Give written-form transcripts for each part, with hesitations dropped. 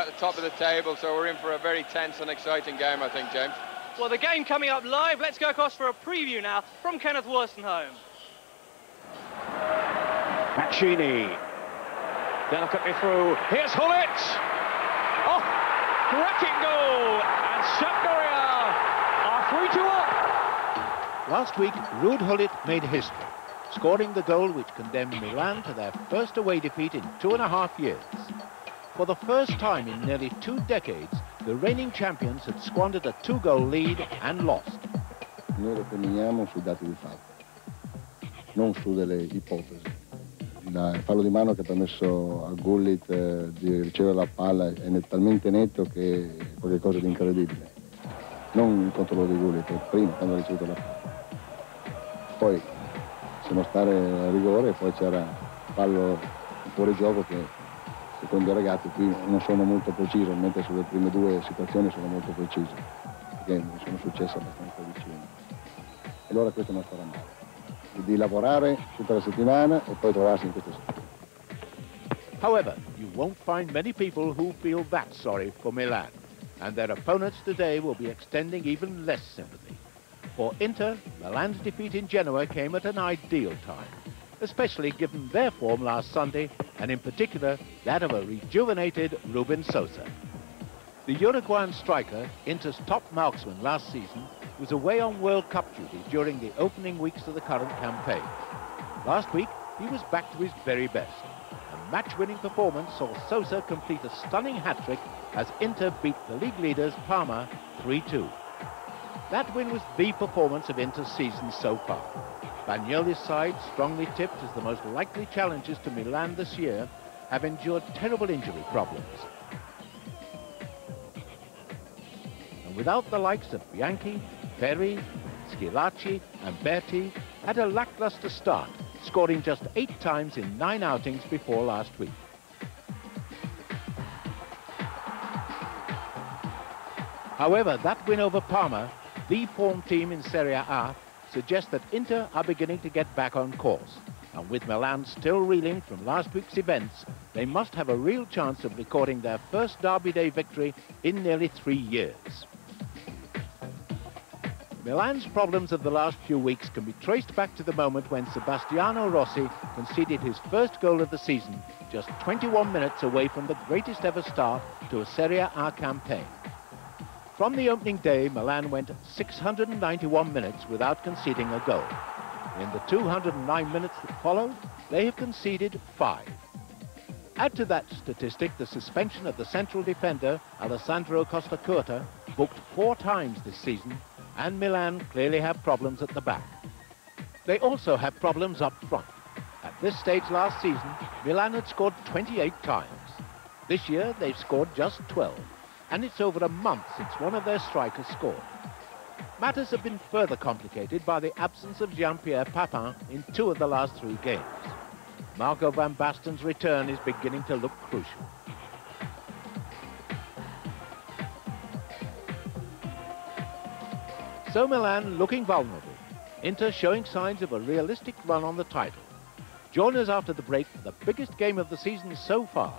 at the top of the table, so we're in for a very tense and exciting game, I think, James. Well, the game coming up live. Let's go across for a preview now from Kenneth Worstonholme. Mancini, delicately through. Here's Hullet. Oh, cracking goal, and Sampdoria are 3-2 up. Last week, Ruud Hullet made history, scoring the goal which condemned Milan to their first away defeat in 2.5 years. For the first time in nearly 2 decades, the reigning champions had squandered a 2-goal lead and lost. Noi ragioniamo sui dati di fatto, non su delle ipotesi. Il fallo di mano che ha permesso a Gullit di ricevere la palla è talmente netto che è qualcosa di incredibile. Non il controllo di Gullit, prima quando ha ricevuto la palla. Poi siamo stare a rigore e poi c'era fallo fuori gioco che secondo i ragazzi qui non sono molto preciso, mentre sulle prime 2 situazioni sono molto preciso, perché mi sono successe abbastanza vicino. E allora questo non farà male. Di lavorare tutta la settimana e poi trovarsi in queste situazioni. However, you won't find many people who feel that sorry for Milan, and their opponents today will be extending even less sympathy. For Inter, Milan's defeat in Genoa came at an ideal time, especially given their form last Sunday, and in particular that of a rejuvenated Rubin Sosa. The Uruguayan striker, Inter's top marksman last season, was away on World Cup duty during the opening weeks of the current campaign. Last week, he was back to his very best. A match-winning performance saw Sosa complete a stunning hat-trick as Inter beat the league leaders Parma 3-2. That win was the performance of Inter's season so far. Bagnoli's side, strongly tipped as the most likely challengers to Milan this year, have endured terrible injury problems. And without the likes of Bianchi, Ferri, Schillaci and Berti, had a lackluster start, scoring just 8 times in 9 outings before last week. However, that win over Parma, the form team in Serie A, suggests that Inter are beginning to get back on course. And with Milan still reeling from last week's events, they must have a real chance of recording their first Derby Day victory in nearly 3 years. Milan's problems of the last few weeks can be traced back to the moment when Sebastiano Rossi conceded his first goal of the season, just 21 minutes away from the greatest ever start to a Serie A campaign. From the opening day, Milan went 691 minutes without conceding a goal. In the 209 minutes that followed, they have conceded 5. Add to that statistic the suspension of the central defender, Alessandro Costacurta, booked 4 times this season, and Milan clearly have problems at the back. They also have problems up front. At this stage last season, Milan had scored 28 times. This year, they've scored just 12, and it's over a month since one of their strikers scored. Matters have been further complicated by the absence of Jean-Pierre Papin in 2 of the last 3 games. Marco van Basten's return is beginning to look crucial. So Milan looking vulnerable, Inter showing signs of a realistic run on the title. Join us after the break for the biggest game of the season so far.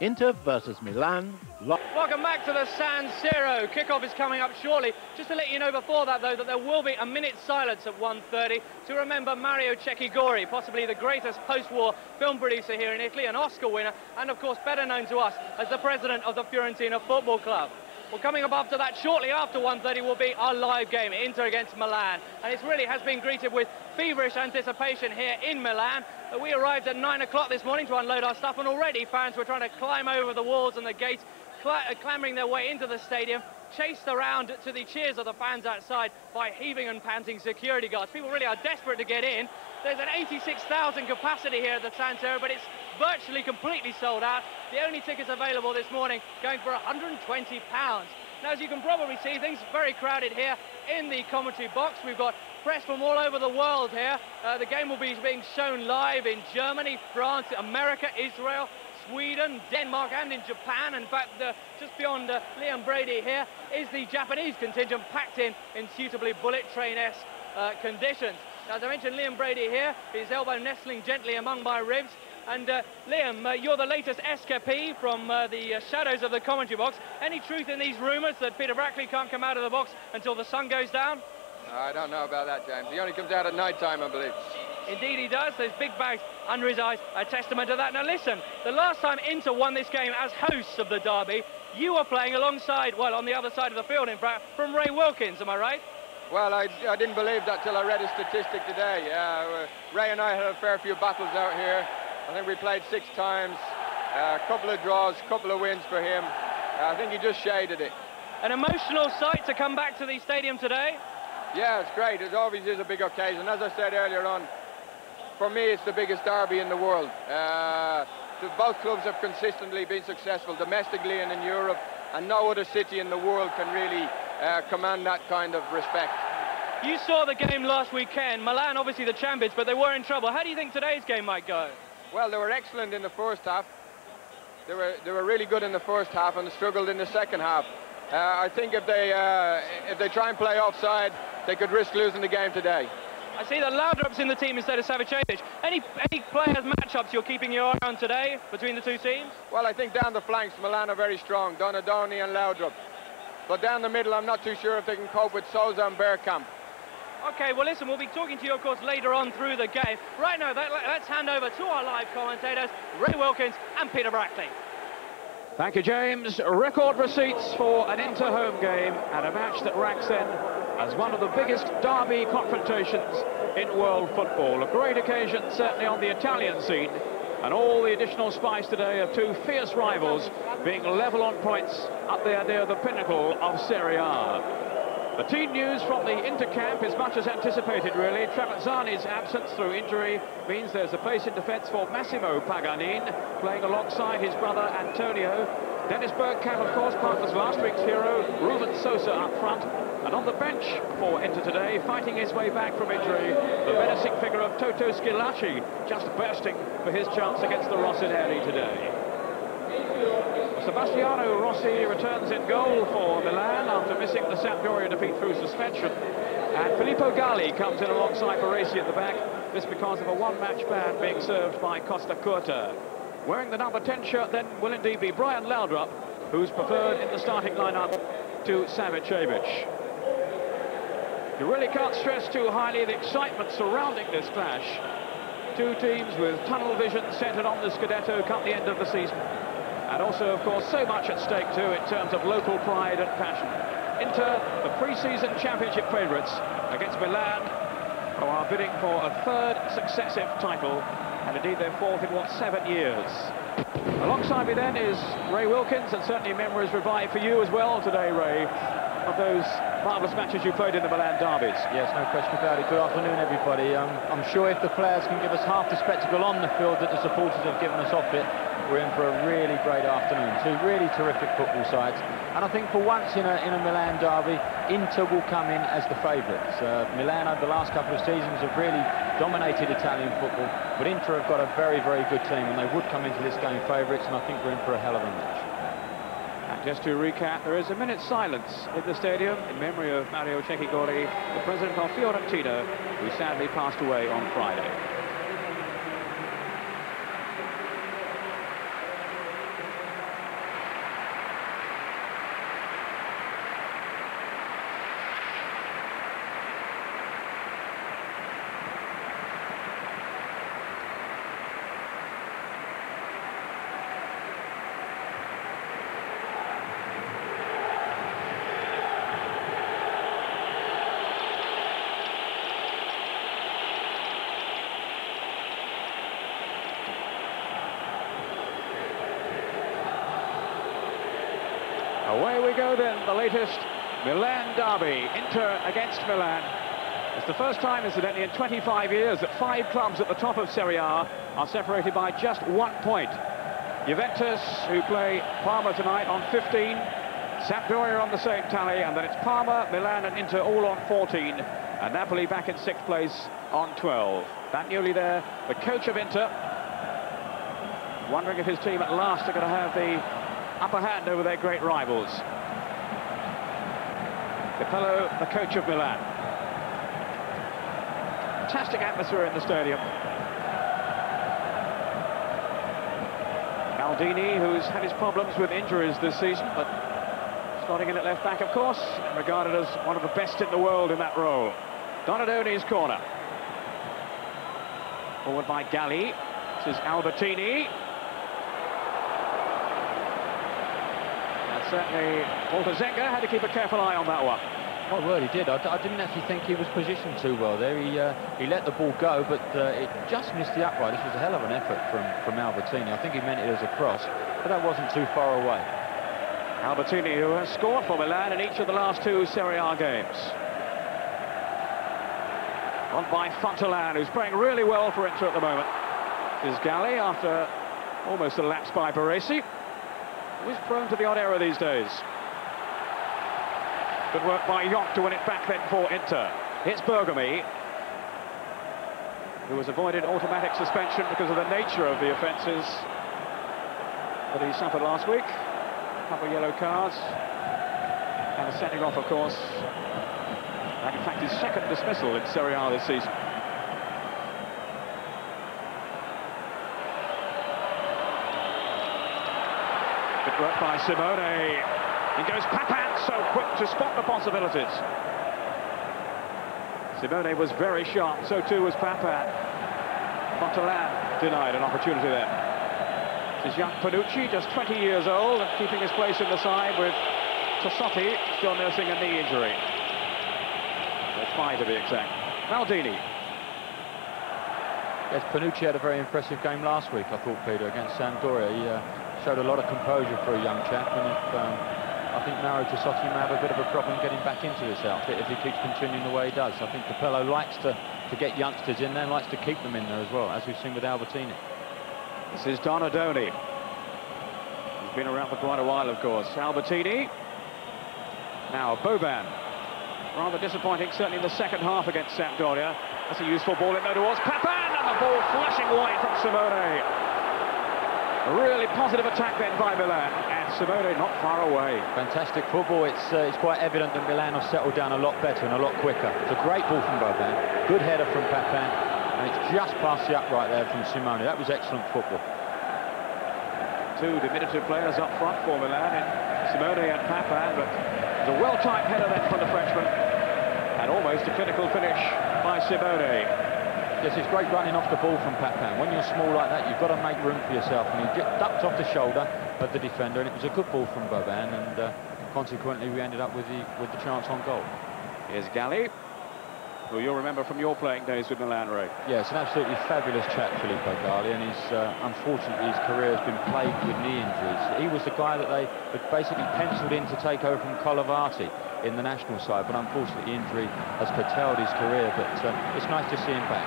Inter versus Milan. Welcome back to the San Siro. Kickoff is coming up shortly. Just to let you know before that, though, that there will be a minute's silence at 1:30 to remember Mario Cecchigori, possibly the greatest post-war film producer here in Italy, an Oscar winner, and of course better known to us as the president of the Fiorentina Football Club. Well, coming up after that, shortly after 1:30, will be our live game, Inter against Milan. And it really has been greeted with feverish anticipation here in Milan. We arrived at 9 o'clock this morning to unload our stuff, and already fans were trying to climb over the walls and the gates, clambering their way into the stadium, chased around to the cheers of the fans outside by heaving and panting security guards. People really are desperate to get in. There's an 86,000 capacity here at the San Siro, but it's virtually completely sold out. The only tickets available this morning going for £120. Now, as you can probably see, things are very crowded here in the commentary box. We've got press from all over the world here. The game will be being shown live in Germany, France, America, Israel, Sweden, Denmark and in Japan. In fact, just beyond Liam Brady here is the Japanese contingent packed in suitably bullet train-esque conditions. Now, as I mentioned, Liam Brady here, his elbow nestling gently among my ribs. And Liam, you're the latest escapee from the shadows of the commentary box. Any truth in these rumours that Peter Brackley can't come out of the box until the sun goes down? I don't know about that, James. He only comes out at night time, I believe. Indeed he does. There's big bags under his eyes, a testament to that. Now listen, the last time Inter won this game as hosts of the derby, you were playing alongside, well, on the other side of the field, in fact, from Ray Wilkins, am I right? Well, I didn't believe that till I read a statistic today. Ray and I had a fair few battles out here. I think we played 6 times, a couple of draws, a couple of wins for him. I think he just shaded it. An emotional sight to come back to the stadium today? Yeah, it's great. It always is a big occasion. As I said earlier on, for me, it's the biggest derby in the world. Both clubs have consistently been successful domestically and in Europe, and no other city in the world can really command that kind of respect. You saw the game last weekend. Milan, obviously the champions, but they were in trouble. How do you think today's game might go? Well, they were excellent in the first half. They were really good in the first half and struggled in the second half. I think if they try and play offside, they could risk losing the game today. I see that Laudrup's in the team instead of Savicevic. Any players matchups you're keeping your eye on today between the two teams? Well, I think down the flanks, Milan are very strong, Donadoni and Laudrup. But down the middle, I'm not too sure if they can cope with Sousa and Bergkamp. Okay, well listen, we'll be talking to you, of course, later on through the game. Right now, let's hand over to our live commentators, Ray Wilkins and Peter Brackley. Thank you, James. Record receipts for an Inter-home game and a match that ranks in as one of the biggest derby confrontations in world football. A great occasion, certainly on the Italian scene, and all the additional spice today of 2 fierce rivals being level on points up there near the pinnacle of Serie A. The team news from the Inter camp is much as anticipated, really. Trapazzani's absence through injury means there's a place in defence for Massimo Paganin, playing alongside his brother Antonio. Dennis Bergkamp, of course, partners last week's hero, Ruben Sosa up front. And on the bench for Inter today, fighting his way back from injury, the menacing figure of Toto Schillaci, just bursting for his chance against the Rossoneri today. Sebastiano Rossi returns in goal for Milan after missing the Sampdoria defeat through suspension. And Filippo Galli comes in alongside Baresi at the back, this because of a one-match ban being served by Costa Curta. Wearing the number 10 shirt then will indeed be Brian Laudrup, who's preferred in the starting lineup to Savicevic. You really can't stress too highly the excitement surrounding this clash. 2 teams with tunnel vision centred on the Scudetto come the end of the season. And also, of course, so much at stake, too, in terms of local pride and passion. Inter, the pre-season championship favourites, against Milan, who are bidding for a 3rd successive title, and indeed their 4th in, 7 years. Alongside me, then, is Ray Wilkins, and certainly memories revived for you as well today, Ray, of those marvellous matches you played in the Milan derbies. Yes, no question about it. Good afternoon, everybody. I'm sure if the players can give us half the spectacle on the field that the supporters have given us off it, we're in for a really great afternoon. 2 really terrific football sides. And I think for once in a Milan derby, Inter will come in as the favourites. Milan over the last couple of seasons have really dominated Italian football, but Inter have got a very, very good team, and they would come into this game favourites, and I think we're in for a hell of a match. And just to recap, there is a minute's silence in the stadium in memory of Mario Cecchigori, the president of Fiorentina, who sadly passed away on Friday. Away we go then, the latest Milan derby, Inter against Milan. It's the first time, incidentally, in 25 years that 5 clubs at the top of Serie A are separated by just 1 point. Juventus, who play Parma tonight, on 15, Sampdoria on the same tally, and then it's Parma, Milan and Inter all on 14, and Napoli back in 6th place on 12. Panucci there, the coach of Inter, wondering if his team at last are going to have the upper hand over their great rivals. Capello, the coach of Milan. Fantastic atmosphere in the stadium. Maldini, who's had his problems with injuries this season, but slotting in at left back, of course, and regarded as one of the best in the world in that role. Donadoni's corner. Forward by Galli. This is Albertini. And certainly Walter Zenga had to keep a careful eye on that one. My word, he did. I didn't actually think he was positioned too well there. He let the ball go, but it just missed the upright. This was a hell of an effort from Albertini. I think he meant it as a cross, but that wasn't too far away. Albertini, who has scored for Milan in each of the last 2 Serie A games. On by Fontalan, who's playing really well for Inter at the moment. This is Galli after almost a lapse by Baresi. He's prone to the odd error these days. Good work by Jonk to win it back then for Inter. It's Bergkamp, who has avoided automatic suspension because of the nature of the offences that he suffered last week. A couple of yellow cards and a sending off, of course. And in fact, his second dismissal in Serie A this season. Good work by Simone. In goes Papin, so quick to spot the possibilities. Simone was very sharp, so too was Papin. Fontalan denied an opportunity there. This is young Panucci, just 20 years old, and keeping his place in the side with Tossotti still nursing a knee injury. That's 5 to be exact. Maldini. Yes, Panucci had a very impressive game last week, I thought, Peter, against Sampdoria. He showed a lot of composure for a young chap, and I think Mauro Tossotti may have a bit of a problem getting back into this outfit if he keeps continuing the way he does. I think Capello likes to get youngsters in there, likes to keep them in there as well, as we've seen with Albertini. This is Donadoni. He's been around for quite a while, of course. Albertini. Now Boban. Rather disappointing, certainly in the second half against Sampdoria. That's a useful ball in there towards Papin, and the ball flashing wide from Simone. A really positive attack then by Milan, and Simone not far away. Fantastic football. It's quite evident that Milan have settled down a lot better and a lot quicker. It's a great ball from Boban, good header from Papin, and it's just past the upright there from Simone. That was excellent football. 2 diminutive players up front for Milan, in Simone and Papin, but it's a well-timed header then from the Frenchman, and almost a clinical finish by Simone. Yes, it's great running off the ball from Papin. When you're small like that, you've got to make room for yourself, and he ducked off the shoulder of the defender, and it was a good ball from Boban, and consequently we ended up with the chance on goal. Here's Galli, who you'll remember from your playing days with Milan, Ray. Yeah, it's an absolutely fabulous chap, Filippo Galli, and unfortunately his career has been plagued with knee injuries. He was the guy that they had basically penciled in to take over from Colivati in the national side, but unfortunately injury has curtailed his career, but it's nice to see him back.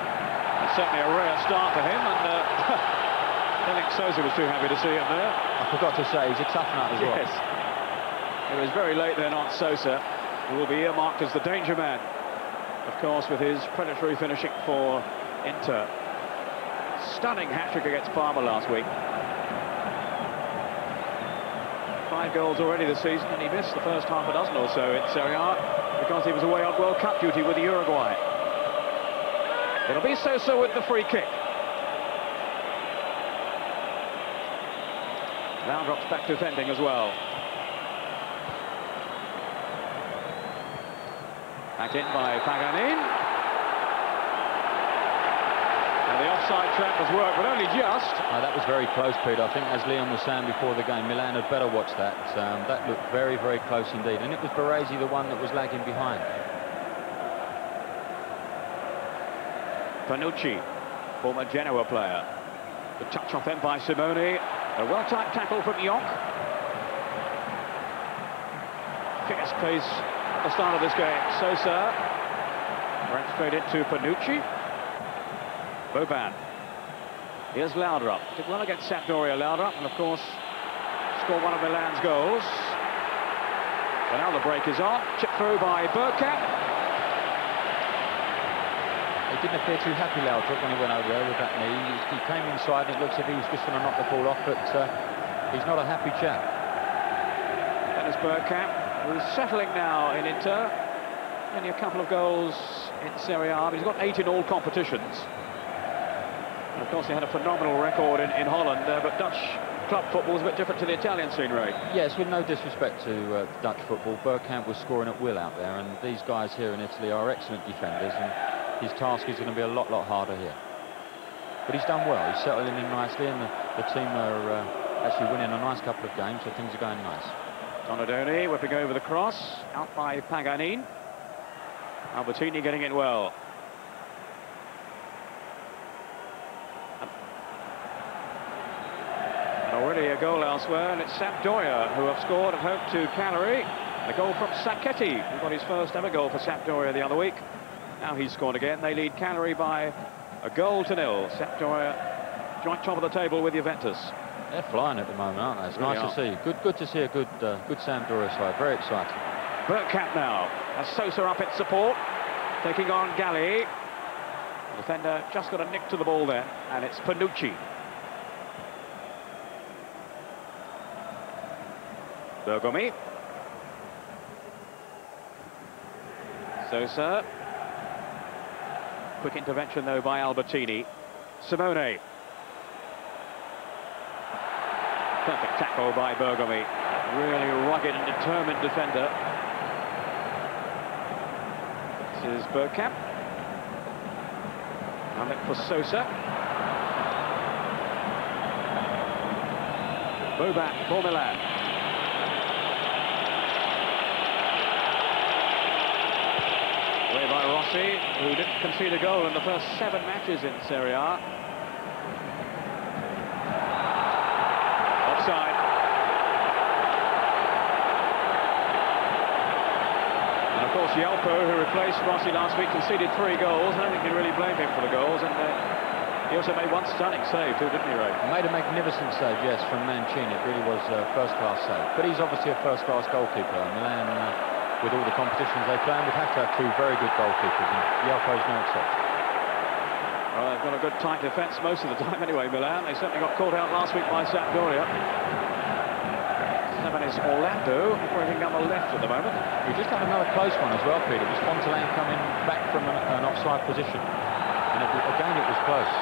It's certainly a rare start for him, and I think Sousa was too happy to see him there. I forgot to say, he's a tough nut as well. Yes. It was very late then on Sousa, who will be earmarked as the danger man, of course, with his predatory finishing for Inter. Stunning hat-trick against Parma last week. 5 goals already this season, and he missed the first half a dozen or so in Serie A because he was away on World Cup duty with Uruguay. It'll be Sousa with the free kick. Now drops back defending as well. Back in by Paganin. And the offside trap has worked, but only just. That was very close, Peter. I think, as Leon was saying before the game, Milan had better watch that. That looked very, very close indeed. And it was Baresi, the one that was lagging behind. Panucci, former Genoa player. The touch off then by Simone. A well-timed tackle from Jonk. Fierce pace at the start of this game. Sousa ran straight into Panucci. Boban. Here's Laudrup. Did well against Sampdoria, Laudrup, and of course scored one of Milan's goals. But now the break is on. Chip through by Bergkamp. He didn't appear too happy, Laudrup, when he went over there with that knee. He came inside, and it looks as if he was just going to knock the ball off, but he's not a happy chap. That is Bergkamp, who's settling now in Inter. Only a couple of goals in Serie A, but he's got 8 in all competitions. And of course, he had a phenomenal record in Holland, but Dutch club football is a bit different to the Italian scene, Ray. Yes, with no disrespect to Dutch football, Bergkamp was scoring at will out there, and these guys here in Italy are excellent defenders, and his task is going to be a lot harder here. But he's done well. He's settling in nicely, and the team are actually winning a nice couple of games, so things are going nice. Donadoni whipping over the cross, out by Paganin. Albertini getting it well. And already a goal elsewhere, and it's Sampdoria who have scored at home to Cagliari. A goal from Sacchetti, who got his first ever goal for Sampdoria the other week. Now he's scored again. They lead Cagliari by a goal to nil. Sampdoria joint top of the table with Juventus. They're flying at the moment, aren't they? It's Really nice to see. Good to see a good Sampdoria side. Very exciting. Bergkamp now has Sosa up in support, taking on Galli. The defender just got a nick to the ball there, and it's Panucci. Bergomi. Sosa. Quick intervention though by Albertini. Simone. Perfect tackle by Bergomi. Really rugged and determined defender. This is Bergkamp. Now look for Sosa. Boban for Milan. Away by Rossi, who didn't concede a goal in the first 7 matches in Serie A. Offside. And of course Yelpo, who replaced Rossi last week, conceded 3 goals. I don't think you really blame him for the goals, and he also made one stunning save too, didn't he, Ray? Made a magnificent save, yes, from Mancini. It really was a first-class save. But he's obviously a first-class goalkeeper. Milan, with all the competitions they play, would have to have 2 very good goalkeepers, and Yelpo's no exception. Well, they've got a good tight defence most of the time anyway, Milan. They certainly got caught out last week by Sampdoria. 7 is Orlando, operating down the left at the moment. We just had another close one as well, Peter. It was Fontaine coming back from an offside position. And again, it was close.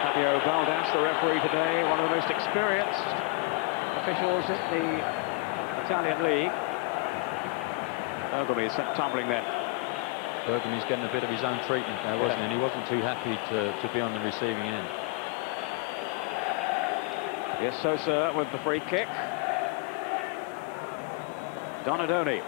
Fabio Valdas, the referee today, one of the most experienced officials in the Italian league. Bergomi is sent tumbling there. Bergomi's getting a bit of his own treatment there, wasn't he? And he wasn't too happy to be on the receiving end. Yes, Sosa with the free kick. Donadoni.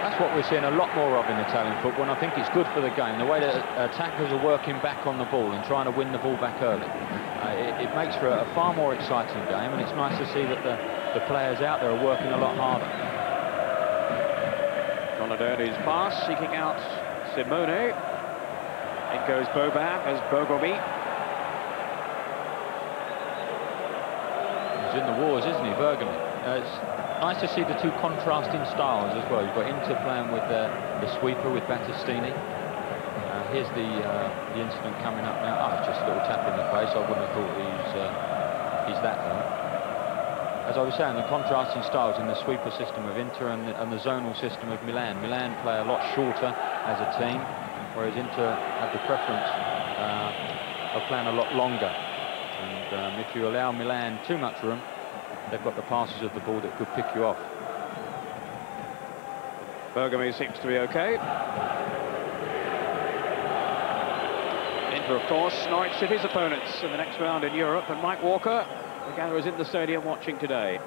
That's what we're seeing a lot more of in Italian football, and I think it's good for the game. The way that attackers are working back on the ball and trying to win the ball back early. It makes for a far more exciting game, and it's nice to see that the players out there are working a lot harder. Donadoni's pass, seeking out Simone. In goes Boban as Bergomi. He's in the wars, isn't he, Bergomi? It's nice to see the 2 contrasting styles as well. You've got Inter playing with the sweeper with Battistini. Here's the incident coming up now. Oh, just a little tap in the face. I wouldn't have thought he's that low. As I was saying, the contrasting styles in the sweeper system of Inter and the zonal system of Milan. Milan play a lot shorter as a team, whereas Inter have the preference of playing a lot longer. And if you allow Milan too much room, they've got the passes of the ball that could pick you off. Bergomi seems to be okay. Inter, of course, Norwich City's opponents in the next round in Europe, and Mike Walker, the gatherers in the stadium watching today.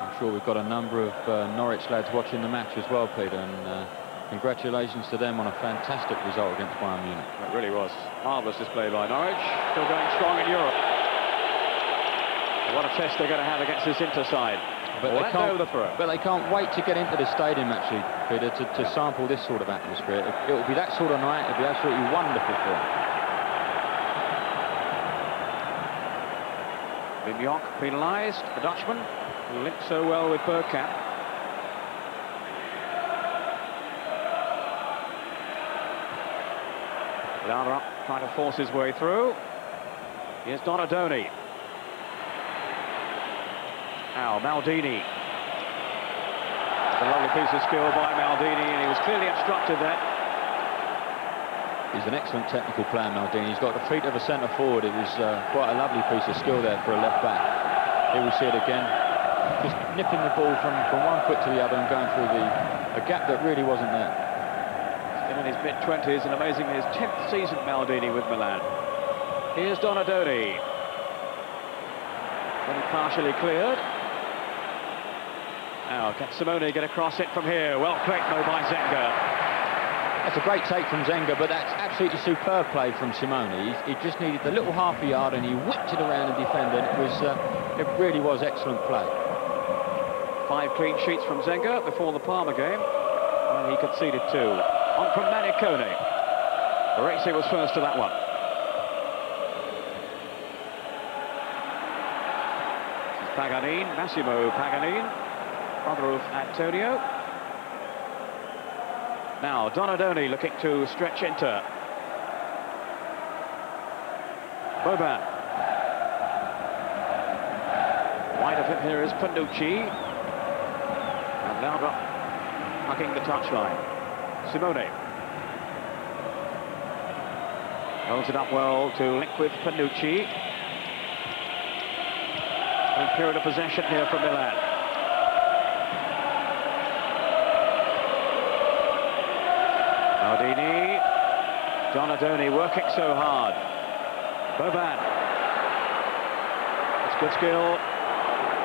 I'm sure we've got a number of Norwich lads watching the match as well, Peter, and congratulations to them on a fantastic result against Bayern Munich. It really was. Marvellous display by Norwich, still going strong in Europe. What a test they're going to have against this Inter side. But they can't wait to get into the stadium, actually, Peter, to sample this sort of atmosphere. It will be that sort of night. It'll be absolutely wonderful for them. Vignoc penalised, the Dutchman, who linked so well with Bergkamp. Laudrup trying to force his way through. Here's Donadoni. Now Maldini. A lovely piece of skill by Maldini, and he was clearly instructed there. He's an excellent technical player, Maldini. He's got the feet of a centre forward. It was quite a lovely piece of skill there for a left back. Here we see it again, just nipping the ball from one foot to the other and going through a gap that really wasn't there. Still in his mid-20s, and amazingly his 10th season, Maldini, with Milan. Here's Donadoni. Only partially cleared. Now, can Simone get across it from here? Well played, though, by Zenga. That's a great take from Zenga, but that's absolutely superb play from Simone. He just needed the little half a yard, and he whipped it around the defender, and it really was excellent play. 5 clean sheets from Zenga before the Parma game, and he conceded 2. On from Manicone. Baresi was first to that one. Paganin, Massimo Paganin, brother of Antonio. Now Donadoni looking to stretch Inter. Boban. Wide of him here is Panucci. And now hugging the touchline. Simone. Holds it up well to link with Panucci. And period of possession here for Milan. Maldini. Donadoni working so hard. Boban. It's good skill.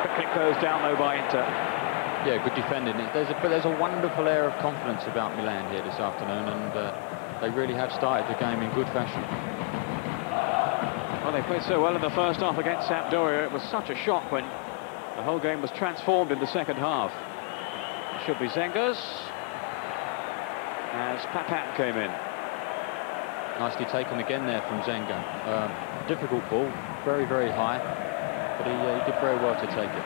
Quickly closed down though by Inter. Yeah, good defending. But there's a wonderful air of confidence about Milan here this afternoon, and they really have started the game in good fashion. Well, they played so well in the first half against Sampdoria. It was such a shock when the whole game was transformed in the second half. It should be Zenga's as Papin came in. Nicely taken again there from Zenga. Difficult ball, very, very high, but he did very well to take it.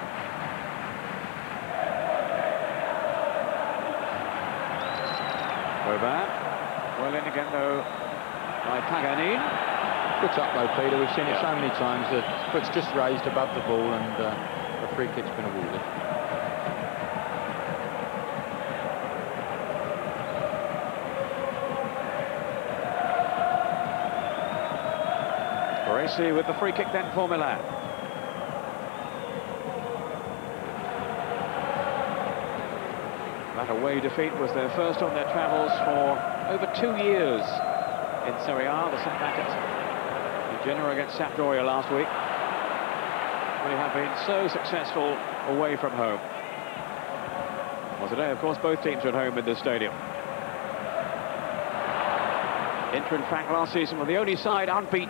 Boban. Well in again though by Paganin. Puts up though, Peter. We've seen it so many times. The foot's just raised above the ball, and a free kick's been awarded. Baresi with the free kick then for Milan. That away defeat was their first on their travels for over 2 years in Serie A. The set back at Genoa against Sampdoria last week. They have been so successful away from home. Well, today, of course, both teams are at home in this stadium. Inter, in fact, last season were the only side unbeaten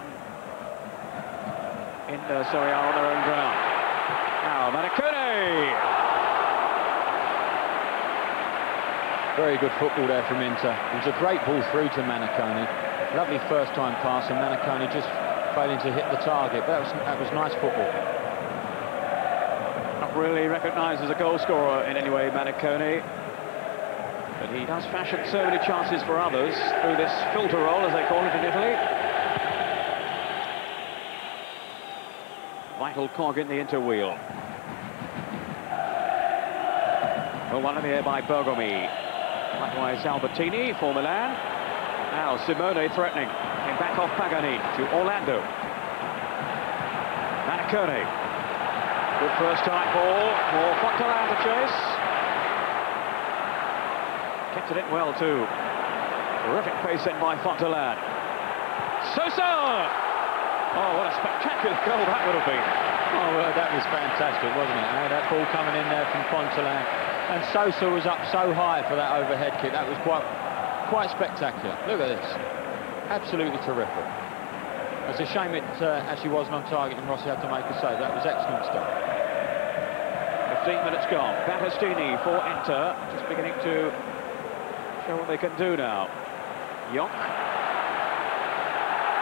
in Serie A on their own ground. Now, Manicone! Very good football there from Inter. It was a great ball through to Manicone. Lovely first-time pass, and Manicone just failing to hit the target. But that was nice football. Not really recognised as a goal scorer in any way, Manicone. But he does fashion so many chances for others through this filter roll, as they call it in Italy. Vital cog in the Inter wheel. Well, one in the air by Bergkamp. Likewise Albertini for Milan. Now Simone threatening. In back off Paganin to Orlando. Manicone. Good first time ball for Fontaine to chase. Kept it in well too. Terrific pace in by Fontaine. Sosa! Oh, what a spectacular goal that would have been. Oh, well, that was fantastic, wasn't it? That ball coming in there from Fontaine. And Sosa was up so high for that overhead kick. That was quite spectacular. Look at this. Absolutely terrific. It's a shame it actually wasn't on target and Rossi had to make a save. That was excellent stuff. 15 minutes gone. Battistini for Inter. Just beginning to show what they can do now. Yonk.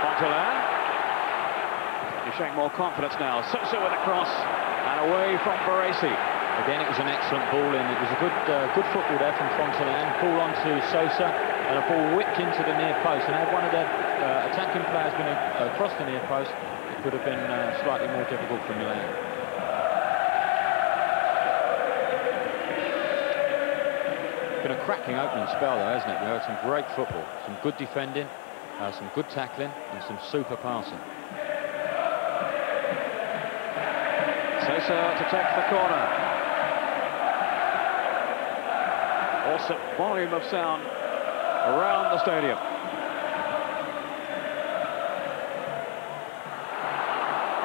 Fontaine. He's showing more confidence now. Sosa with a cross. And away from Baresi. Again, it was an excellent ball in. It was a good football there from Fontaine. Ball on to Sosa, and a ball whipped into the near post. And had one of their attacking players been across the near post, it could have been slightly more difficult for Milan. been a cracking opening spell, though, hasn't it? We had some great football, some good defending, some good tackling, and some super passing. Sosa to take the corner. Awesome volume of sound around the stadium.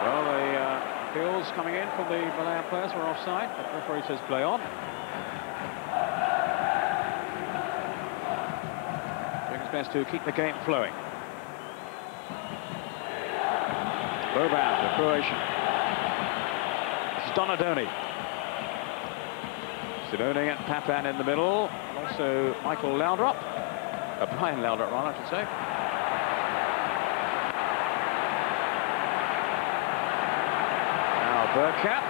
Well, the appeals coming in from the Milan players were offside, but the referee says play on. Doing his best to keep the game flowing. Bergkamp, the Croatian. This is Donadoni. Sidoni and Papin in the middle. Also Michael Laudrup. Brian Laudrup, I should say. Now Bergkamp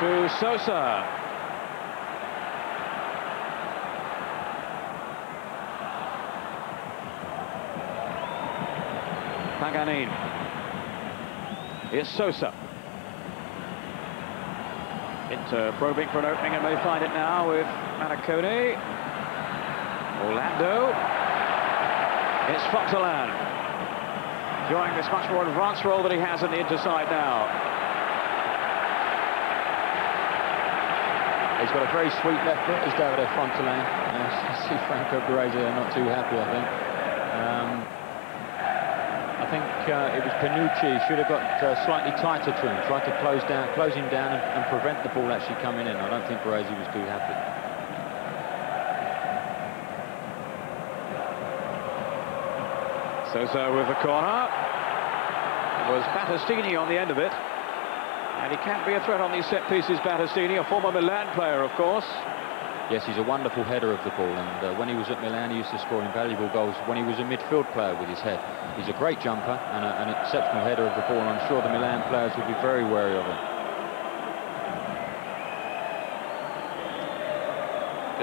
to Sosa. Paganin. Here's Sosa. Inter probing for an opening, and they find it now with Manacone. Orlando. It's Foxalan. Enjoying this much more advanced role that he has in the Inter side now. He's got a very sweet left foot, is Davide Fontelain. See Franco Baresi are not too happy, I think. I think it was Panucci should have got slightly tighter to him, tried to close him down and prevent the ball actually coming in. I don't think Baresi was too happy. Sosa with the corner. It was Battistini on the end of it. And he can't be a threat on these set pieces, Battistini, a former Milan player, of course. Yes, he's a wonderful header of the ball, and when he was at Milan, he used to score invaluable goals when he was a midfield player with his head. He's a great jumper and an exceptional header of the ball, and I'm sure the Milan players will be very wary of him.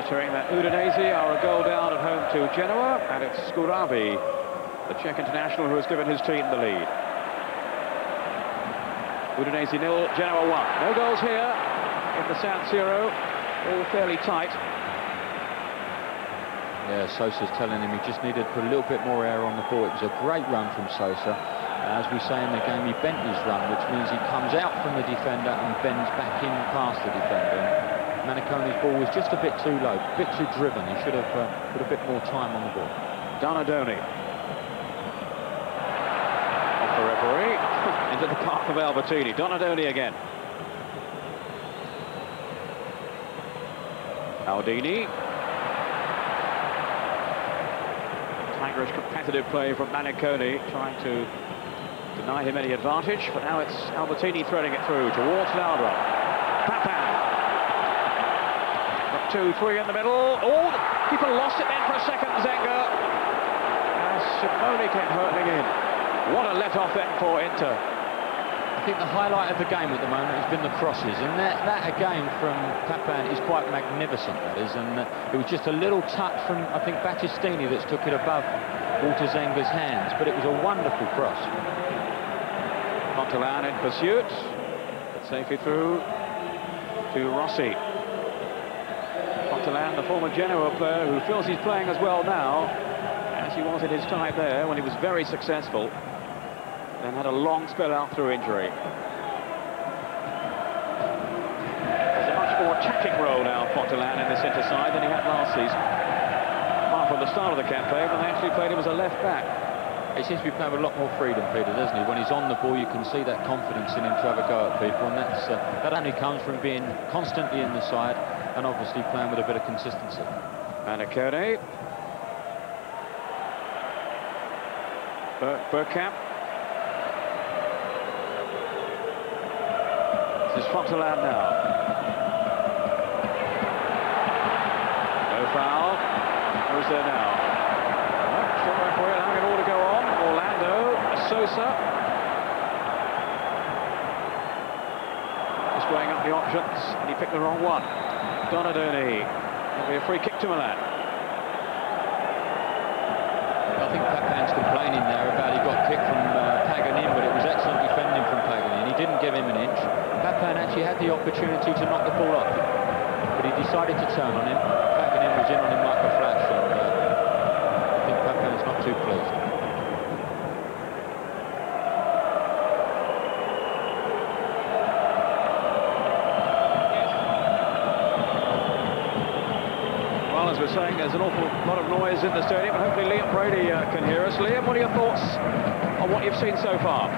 Deterring that Udinese are a goal down at home to Genoa, and it's Scuravi, the Czech international, who has given his team the lead. Udinese 0, Genoa 1. No goals here in the San Siro. All fairly tight. Yeah, Sosa's telling him he just needed to put a little bit more air on the ball. It was a great run from Sosa. As we say in the game, he bent his run, which means he comes out from the defender and bends back in past the defender. Manicone's ball was just a bit too low, a bit too driven. He should have put a bit more time on the ball. Donadoni. Off the referee. Into the path of Albertini. Donadoni again. Aldini. Tigerish competitive play from Manicone, trying to deny him any advantage, but now it's Albertini threading it through towards Laudrup. Papin. 2-3 in the middle. Oh, people lost it then for a second, Zenga. As Simone came hurtling in. What a let-off then for Inter. I think the highlight of the game at the moment has been the crosses, and that again from Papin is quite magnificent, that is, and it was just a little touch from, I think, Battistini that's took it above Walter Zenga's hands, but it was a wonderful cross. Fontelain in pursuit, safely through to Rossi. Fontelain, the former Genoa player, who feels he's playing as well now as he was in his time there when he was very successful. And had a long spell out through injury. There's a much more attacking role now, Fontelain, in this Inter side than he had last season. Apart from the start of the campaign, when they actually played him as a left back. He seems to be playing with a lot more freedom, Peter, doesn't he? When he's on the ball, you can see that confidence in him to have a go at people, and that only comes from being constantly in the side and obviously playing with a bit of consistency. Manacone. Bergkamp. This is Fontelain now. No foul. Who's there now? Still referee allowing it all to go on. Orlando, Sosa. Just weighing up the options, and he picked the wrong one. Donadoni. That'll be a free kick to Milan. I think Papin's complaining there about he got kicked from Paganin, but it was excellent defending from Paganin. He didn't give him an inch. Papin actually had the opportunity to knock the ball off, but he decided to turn on him. Papin was in on him like a flash, and I think Papin's not too pleased. Well, as we're saying, there's an awful lot of noise in the stadium, but hopefully Liam Brady can hear us. Liam, what are your thoughts on what you've seen so far?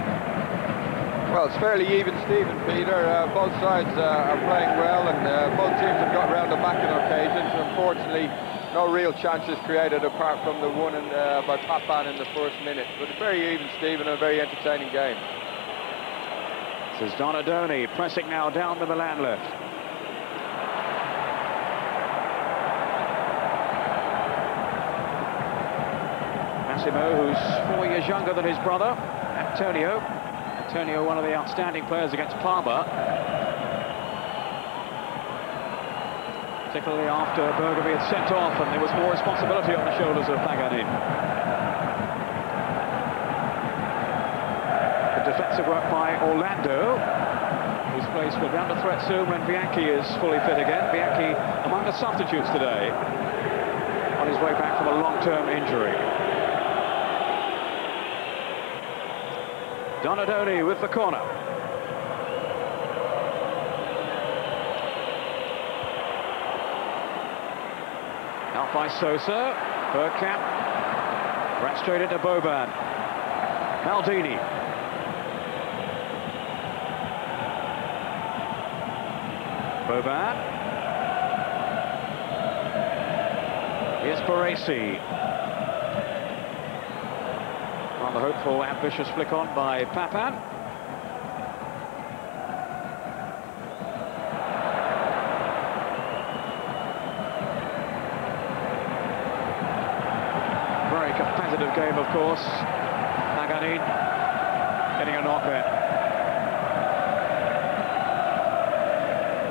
Well, it's fairly even, Stephen, Peter. Both sides are playing well, and both teams have got round the back on occasions. Unfortunately, no real chances created apart from the one by Papin in the first minute. But it's very even, Stephen, and a very entertaining game. This is Donadoni pressing now down the Milan left. Massimo, who's 4 years younger than his brother, Antonio. Antonio, one of the outstanding players against Parma. Particularly after Bergkamp had sent off and there was more responsibility on the shoulders of Paganin. The defensive work by Orlando, who's placed will be under threat soon when Bianchi is fully fit again. Bianchi among the substitutes today, on his way back from a long-term injury. Donadoni with the corner. Out by Sosa. Bergkamp. Right straight into Boban. Maldini. Boban. Here's Baresi. The hopeful, ambitious flick on by Papin. Very competitive game, of course. Paganin getting a knock there.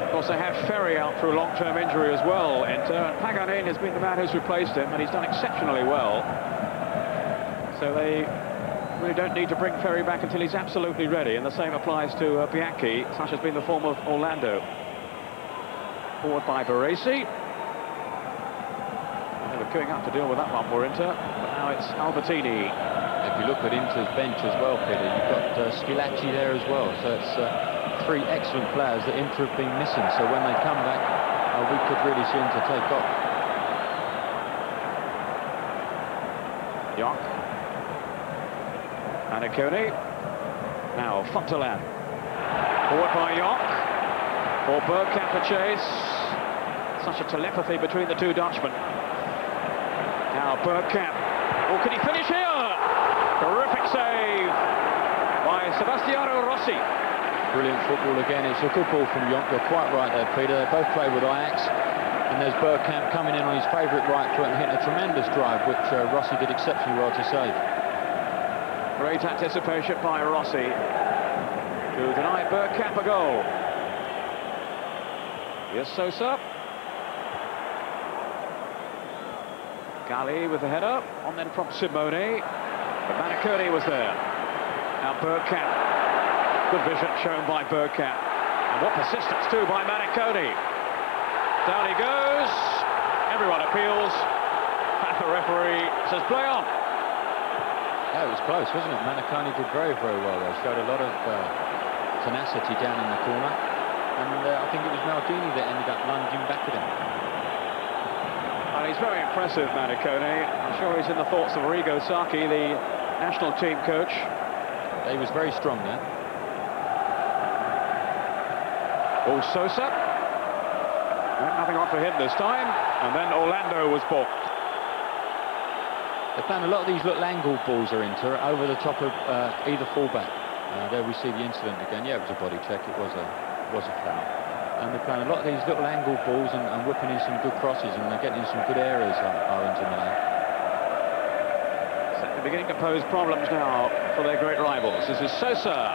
Of course, they have Ferry out through long-term injury as well. And Paganin has been the man who's replaced him, and he's done exceptionally well. So they really don't need to bring Ferry back until he's absolutely ready, and the same applies to Bianchi. Such has been the form of Orlando. Forward by Baresi. They were queuing up to deal with that one for Inter, but now it's Albertini. If you look at Inter's bench as well, Peter, you've got Schilacci there as well, so it's three excellent players that Inter have been missing, so when they come back, we could really see Inter take off. Young. Panucci. Now Fontelan. Forward by Young. For Bergkamp to chase. Such a telepathy between the two Dutchmen. Now Bergkamp. Oh, can he finish here? Terrific save by Sebastiano Rossi. Brilliant football again. It's a good ball from Young. You're quite right there, Peter. They both play with Ajax. And there's Bergkamp coming in on his favourite right foot and hitting a tremendous drive, which Rossi did exceptionally well to save. Great anticipation by Rossi to deny Bergkamp a goal. Here's Sosa. Gali with the header, on then from Simone. But Panucci was there. Now Bergkamp. Good vision shown by Bergkamp. And what persistence too by Panucci. Down he goes. Everyone appeals. And the referee says play on. Yeah, it was close, wasn't it? Panucci did very, very well there. Showed a lot of tenacity down in the corner. And I think it was Maldini that ended up lunging back at him. And he's very impressive, Panucci. I'm sure he's in the thoughts of Arrigo Sacchi, the national team coach. He was very strong there. Oh, Sosa. Nothing on for him this time. And then Orlando was balked. They found a lot of these little angle balls are into over the top of either fullback. There we see the incident again. Yeah, it was a body check. It was a foul. And they're playing a lot of these little angle balls and whipping in some good crosses, and they're getting in some good areas are Inter Milan. So they're beginning to pose problems now for their great rivals. This is Sosa.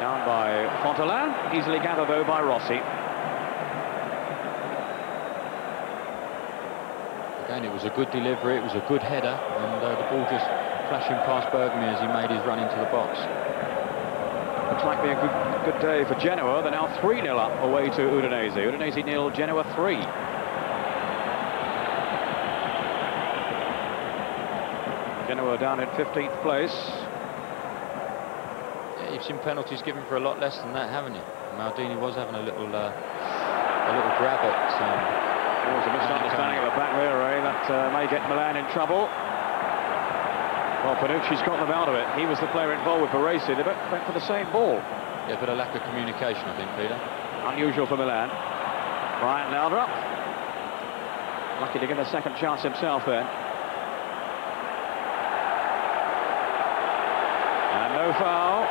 Down by Fontelan. Easily gathered though by Rossi. Again, it was a good delivery, it was a good header, and the ball just flashing past Bergkamp as he made his run into the box. Looks like being a good day for Genoa. They're now 3-0 up away to Udinese. Udinese 0, Genoa 3. Genoa down in 15th place. Yeah, you've seen penalties given for a lot less than that, haven't you? Maldini was having a little grab at. There was a misunderstanding at the back there, Ray. That may get Milan in trouble. Well, Panucci's got them out of it. He was the player involved with Baresi. They went for the same ball. Yeah, but a lack of communication, I think, Peter. Unusual for Milan. Brian Laudrup. Lucky to get a second chance himself then. And no foul.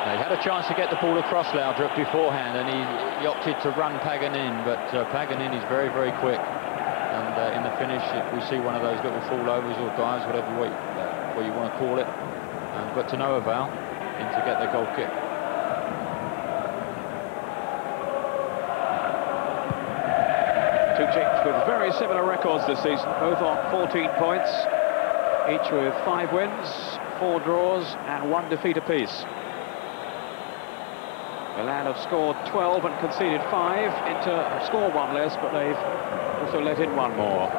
Now, he had a chance to get the ball across Laudrup beforehand, and he opted to run Paganini, but Paganini is very, very quick. And in the finish, we see one of those little fallovers or dives, whatever what you want to call it, but to no avail, in to get their goal kick. Two teams with very similar records this season, both on 14 points, each with 5 wins, 4 draws, and 1 defeat apiece. Milan have scored 12 and conceded 5. Inter have scored 1 less, but they've also let in 1 more.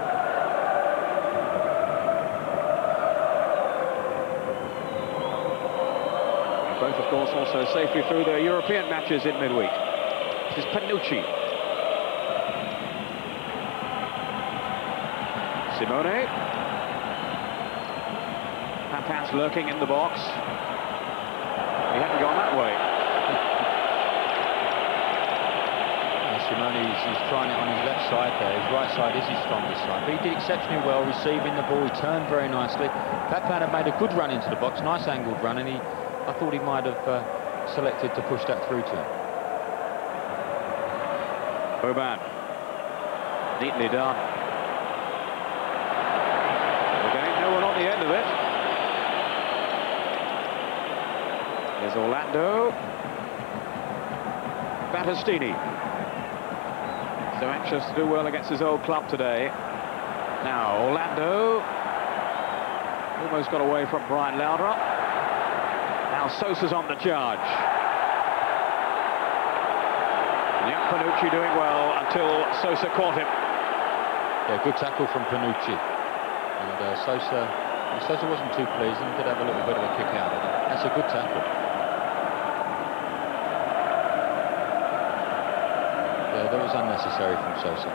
And both, of course, also safely through their European matches in midweek. This is Panucci. Simone. Papin's lurking in the box. He hadn't gone that way. Simone, he's trying it on his left side there. His right side is his strongest side. But he did exceptionally well receiving the ball. He turned very nicely. Papin had made a good run into the box, nice angled run, and I thought he might have selected to push that through to him. Boban. Neatly done. Again, no one on the end of it. There's Orlando. Battistini. So anxious to do well against his old club today. Now Orlando almost got away from Brian Laudrup. Now Sosa's on the charge. And young Panucci doing well until Sosa caught him. Yeah, good tackle from Panucci. And Sosa wasn't too pleased and did have a little bit of a kick out of it. That's a good tackle. That was unnecessary from Sosa.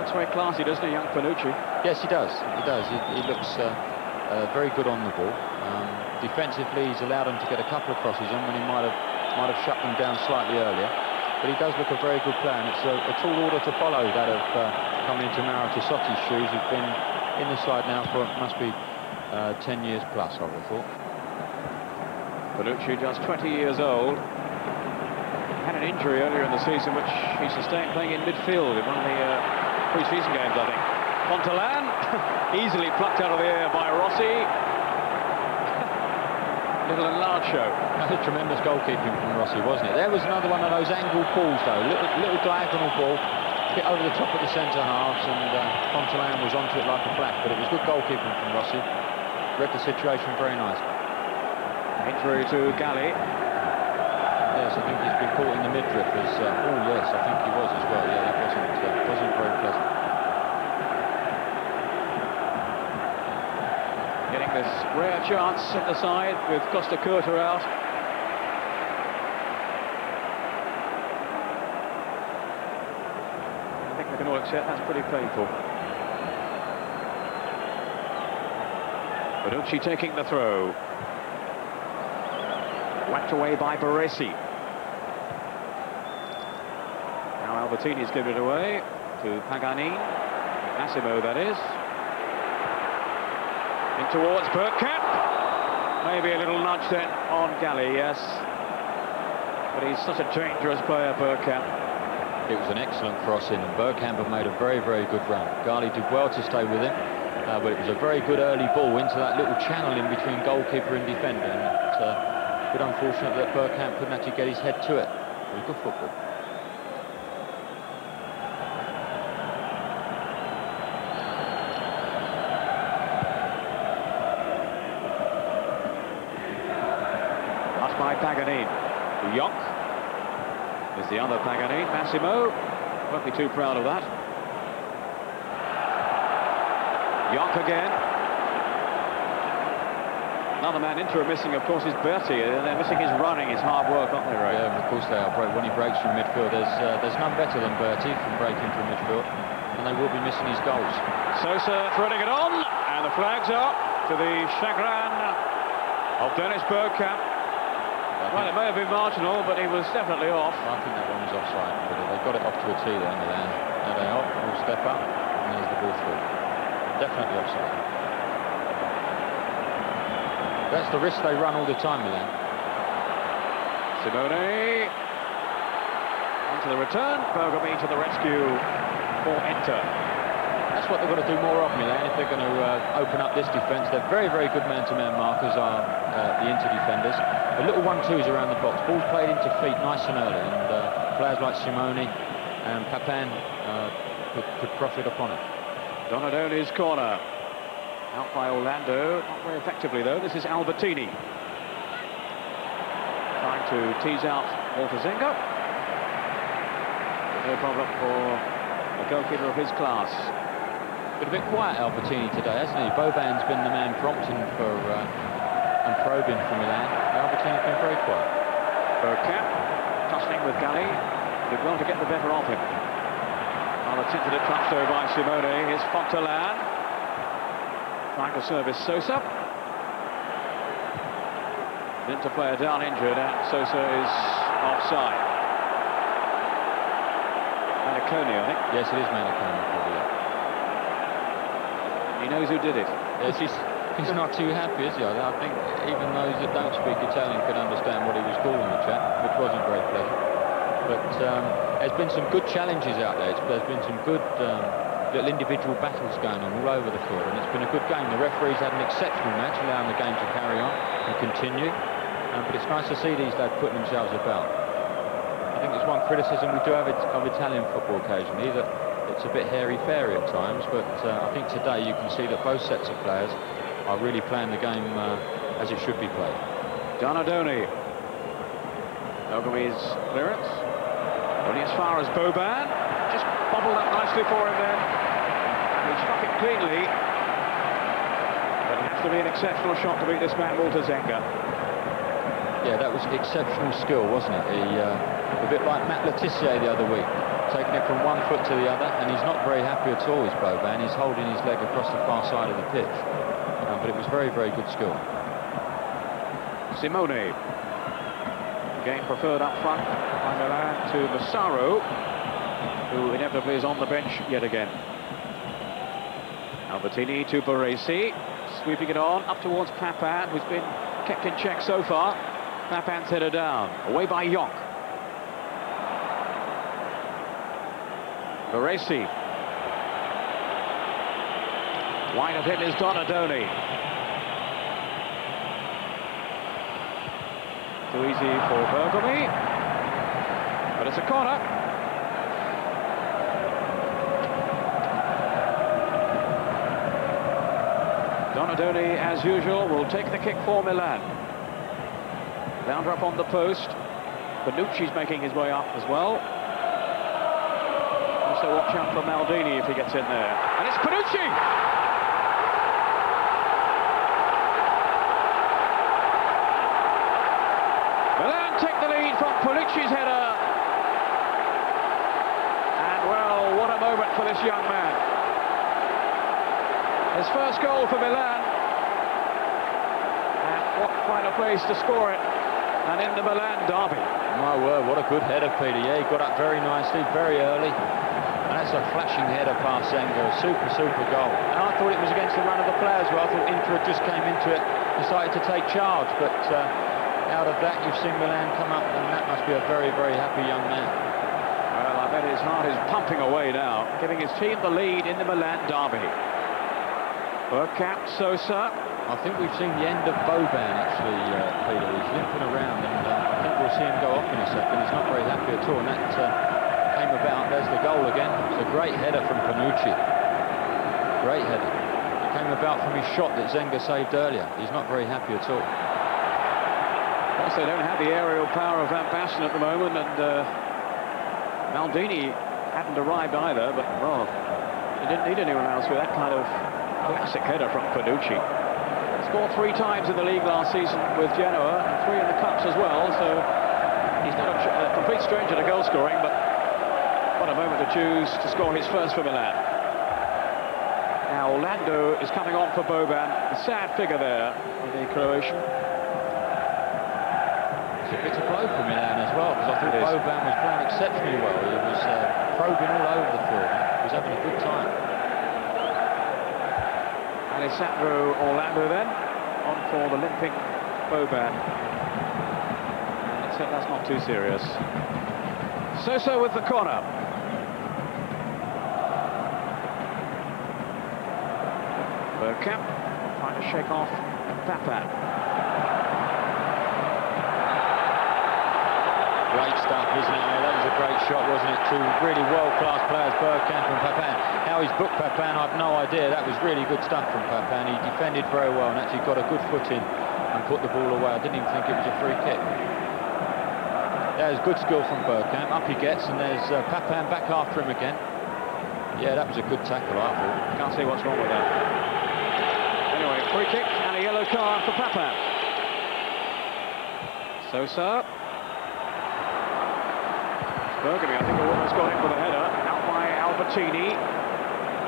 That's very classy, doesn't he, young Panucci? Yes, he does. He does. He looks very good on the ball. Defensively, he's allowed him to get a couple of crosses in when he might have shut them down slightly earlier. But he does look a very good player, and it's a tall order to follow that of coming into Mauro Tissotti's shoes, who've been in the side now for must be 10 years plus, I would have thought. Panucci, just 20 years old. Had an injury earlier in the season which he sustained playing in midfield in one of the pre-season games, I think. Montalan, easily plucked out of the air by Rossi. Little enlarged show. That was tremendous goalkeeping from Rossi, wasn't it? There was another one of those angled balls, though. Little diagonal ball, hit over the top of the centre halves, and Montalan was onto it like a flash. But it was good goalkeeping from Rossi. Read the situation very nicely. Injury to Galli. Yes, I think he's been caught in the midriff as, oh yes, I think he was as well. Yeah, that wasn't very pleasant. Getting this rare chance at the side with Costa Curta out. I think we can all accept that's pretty painful. Panucci taking the throw. Whacked away by Baresi. Now Albertini's given it away to Paganini. Massimo, that is. In towards Bergkamp. Maybe a little nudge then on Galli, yes. But he's such a dangerous player, Bergkamp. It was an excellent crossing, and Bergkamp had made a very, very good run. Galli did well to stay with him, but it was a very good early ball into that little channel in between goalkeeper and defender. And a bit unfortunate that Bergkamp couldn't actually get his head to it. It was good football. Paganini. Jonk is the other Paganini. Massimo won't be too proud of that. Jonk again. Another man Inter are missing, of course, is Berti. They're missing his running, his hard work, aren't they, Ray? Yeah, of course they are. When he breaks from midfield, there's none better than Berti from breaking from midfield, and they will be missing his goals. Sosa threading it on, and the flag's up to the chagrin of Dennis Bergkamp. Well, it may have been marginal, but he was definitely off. I think that one was offside, but they got it off to a T there, Milan. There they are, will step up, and there's the ball through. Definitely offside. That's the risk they run all the time, Milan. Simone onto the return. Bergkamp to the rescue for Inter. That's what they've got to do more of, Milan, if they're going to open up this defence. They're very, very good man-to-man markers, are the Inter defenders. The little 1-2s around the box. Ball's played into feet nice and early, and players like Simone and Papin could profit upon it. Donadoni's corner. Out by Orlando, not very effectively though. This is Albertini. Trying to tease out Walter Zenga. No problem for a goalkeeper of his class. Been a bit quiet, Albertini, today, hasn't he? Boban's been the man prompting for and probing for Milan. Albertini's been very quiet. Bergkamp tussling with Galli. Did well to get the better of him. Rather tentative touch though by Simone. Here's Fontalan. Trying to service Sosa. Inter player down injured, and Sosa is offside. Maniconi, I think. Yes, it is Maniconi, probably. He knows who did it. Yes, he's not too happy, is he? I think even those that don't speak Italian could understand what he was calling the chap, which wasn't very pleasant. But there's been some good challenges out there. There's been some good little individual battles going on all over the field, and it's been a good game. The referees had an exceptional match, allowing the game to carry on and continue. But it's nice to see these lads putting themselves about. I think it's one criticism we do have of Italian football occasionally, that it's a bit hairy-fairy at times, but I think today you can see that both sets of players are really playing the game as it should be played. Donadoni. Bergkamp's clearance. Only as far as Boban. Just bobbled up nicely for him then. He struck it cleanly. But it has to be an exceptional shot to beat this man, Walter Zenga. Yeah, that was exceptional skill, wasn't it? A bit like Matt Letizia the other week, taking it from one foot to the other, and he's not very happy at all, is Boban. He's holding his leg across the far side of the pitch. But it was very, very good skill. Simone. Again preferred up front by Milan to Siro, who inevitably is on the bench yet again. Albertini to Baresi, sweeping it on up towards Papin, who's been kept in check so far. Papin's header down, away by Jonk. Baresi. Wide of him is Donadoni. Too easy for Bergkamp, but it's a corner. Donadoni, as usual, will take the kick for Milan. Bounder up on the post. Panucci's making his way up as well. Also watch out for Maldini if he gets in there. And it's Panucci! Milan take the lead from Panucci's header. And, well, what a moment for this young man. His first goal for Milan. And what final place to score it. And in the Milan derby. My word, what a good header, Peter. Yeah, he got up very nicely, very early. And that's a flashing header past Zenga. A super, super goal. And I thought it was against the run of the players, where I thought Inter just came into it, decided to take charge. But out of that, you've seen Milan come up, and that must be a very, very happy young man. Well, I bet his heart is pumping away now, giving his team the lead in the Milan derby. Bergkamp, Sosa. I think we've seen the end of Boban, actually, Peter. He's limping around, and I think we'll see him go off in a second. He's not very happy at all, and that came about. There's the goal again. It's a great header from Panucci. Great header. It came about from his shot that Zenga saved earlier. He's not very happy at all. course, they don't have the aerial power of Van Basten at the moment, and Maldini hadn't arrived either, but, well, he didn't need anyone else with that kind of classic header from Panucci. Scored 3 times in the league last season with Genoa, and 3 in the Cups as well, so he's not a complete stranger to goal scoring, but what a moment to choose to score his first for Milan. Now Orlando is coming on for Boban, a sad figure there for the Croatian. It's a bitter blow for Milan as well, because I thought Boban was playing exceptionally well. He was probing all over the field. He was having a good time. Alessandro Orlando then, on for the limping Boban. That's not too serious. So with the corner. Bergkamp trying to shake off Papin. Great stuff, isn't it? That was a great shot, wasn't it? 2 really world-class players, Bergkamp and Papin. How he's booked Papin, I've no idea. That was really good stuff from Papin. He defended very well and actually got a good foot in and put the ball away. I didn't even think it was a free kick. There's good skill from Bergkamp. Up he gets, and there's Papin back after him again. Yeah, that was a good tackle, I thought. Can't see what's wrong with that. Anyway, free kick and a yellow card for Papin. Sosa. Bergkamp, I think, almost got in for the header. Out by Albertini.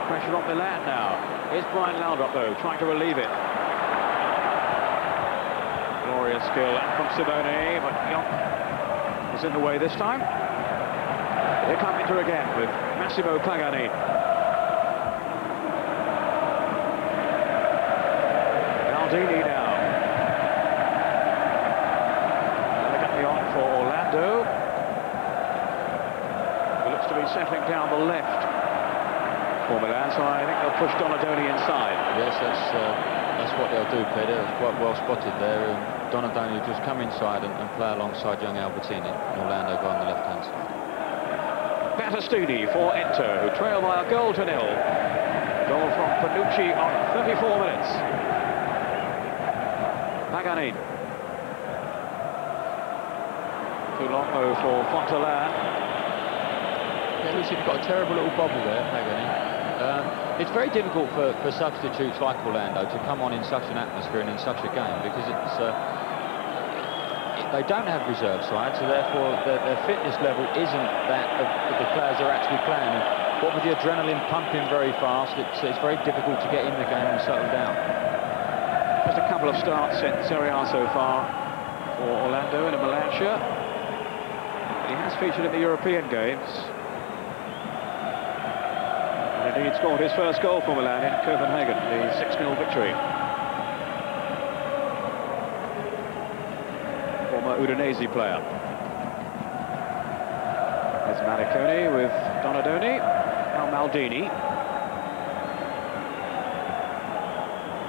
Pressure on Milan now. Here's Brian Laudrup, though, trying to relieve it. Glorious skill from Simone, but Young is in the way this time. Here come Inter again with Massimo Pagani. Maldini now. Elegantly on for Orlando. He looks to be settling down the left for Milan, so I think they'll push Donadoni inside. Yes, that's what they'll do, Peter. It's quite well spotted there. Donadoni will just come inside and play alongside young Albertini, and Orlando go on the left-hand side. Battistini for Inter, who trail by a goal to 0. Goal from Panucci on 34 minutes. Pagani. Too long though for Fontaine. Yeah, looks like you've got a terrible little bobble there, Pagani. It's very difficult for substitutes like Orlando to come on in such an atmosphere and in such a game, because they don't have reserve sides, so therefore their fitness level isn't that of the players are actually playing. And what with the adrenaline pumping very fast, it's very difficult to get in the game and settle down. Just a couple of starts in Serie A so far for Orlando in a Milan shirt. He has featured in the European games. And indeed scored his first goal for Milan in Copenhagen, the 6-0 victory. Former Udinese player. There's Maricone with Donadoni. Now Maldini.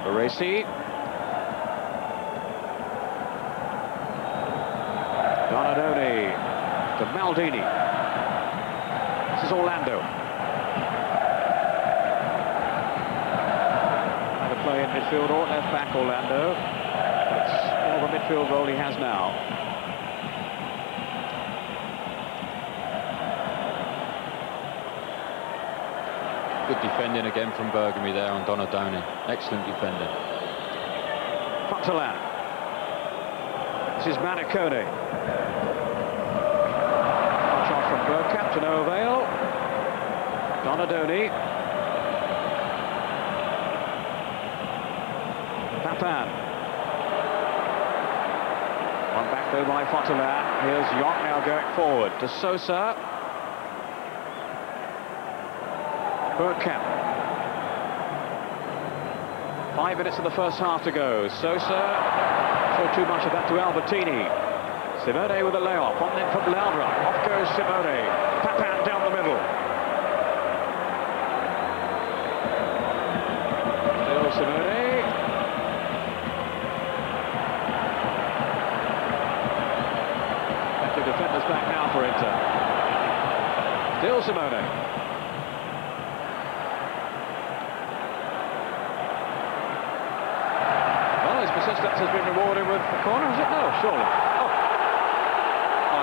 Baresi. Donadoni to Maldini. This is Orlando. Either play in midfield or left back Orlando. It's more of a midfield role he has now. Good defending again from Bergkamp there on Donadoni. Excellent defending. Fontaine. This is Maricone. Shot from Bergkamp to no avail. Donadoni. Papin. One back though by Fontaine. Here's Young now going forward to Sosa. Bergkamp. 5 minutes of the first half to go. Sosa. Saw too much of that to Albertini. Simone with a layoff. On then from Laudrup. Off goes Simone. Papin down the middle. Still Simone. Active defenders back now for Inter. Still Simone. Persistence has been rewarded with a corner, is it? No, surely.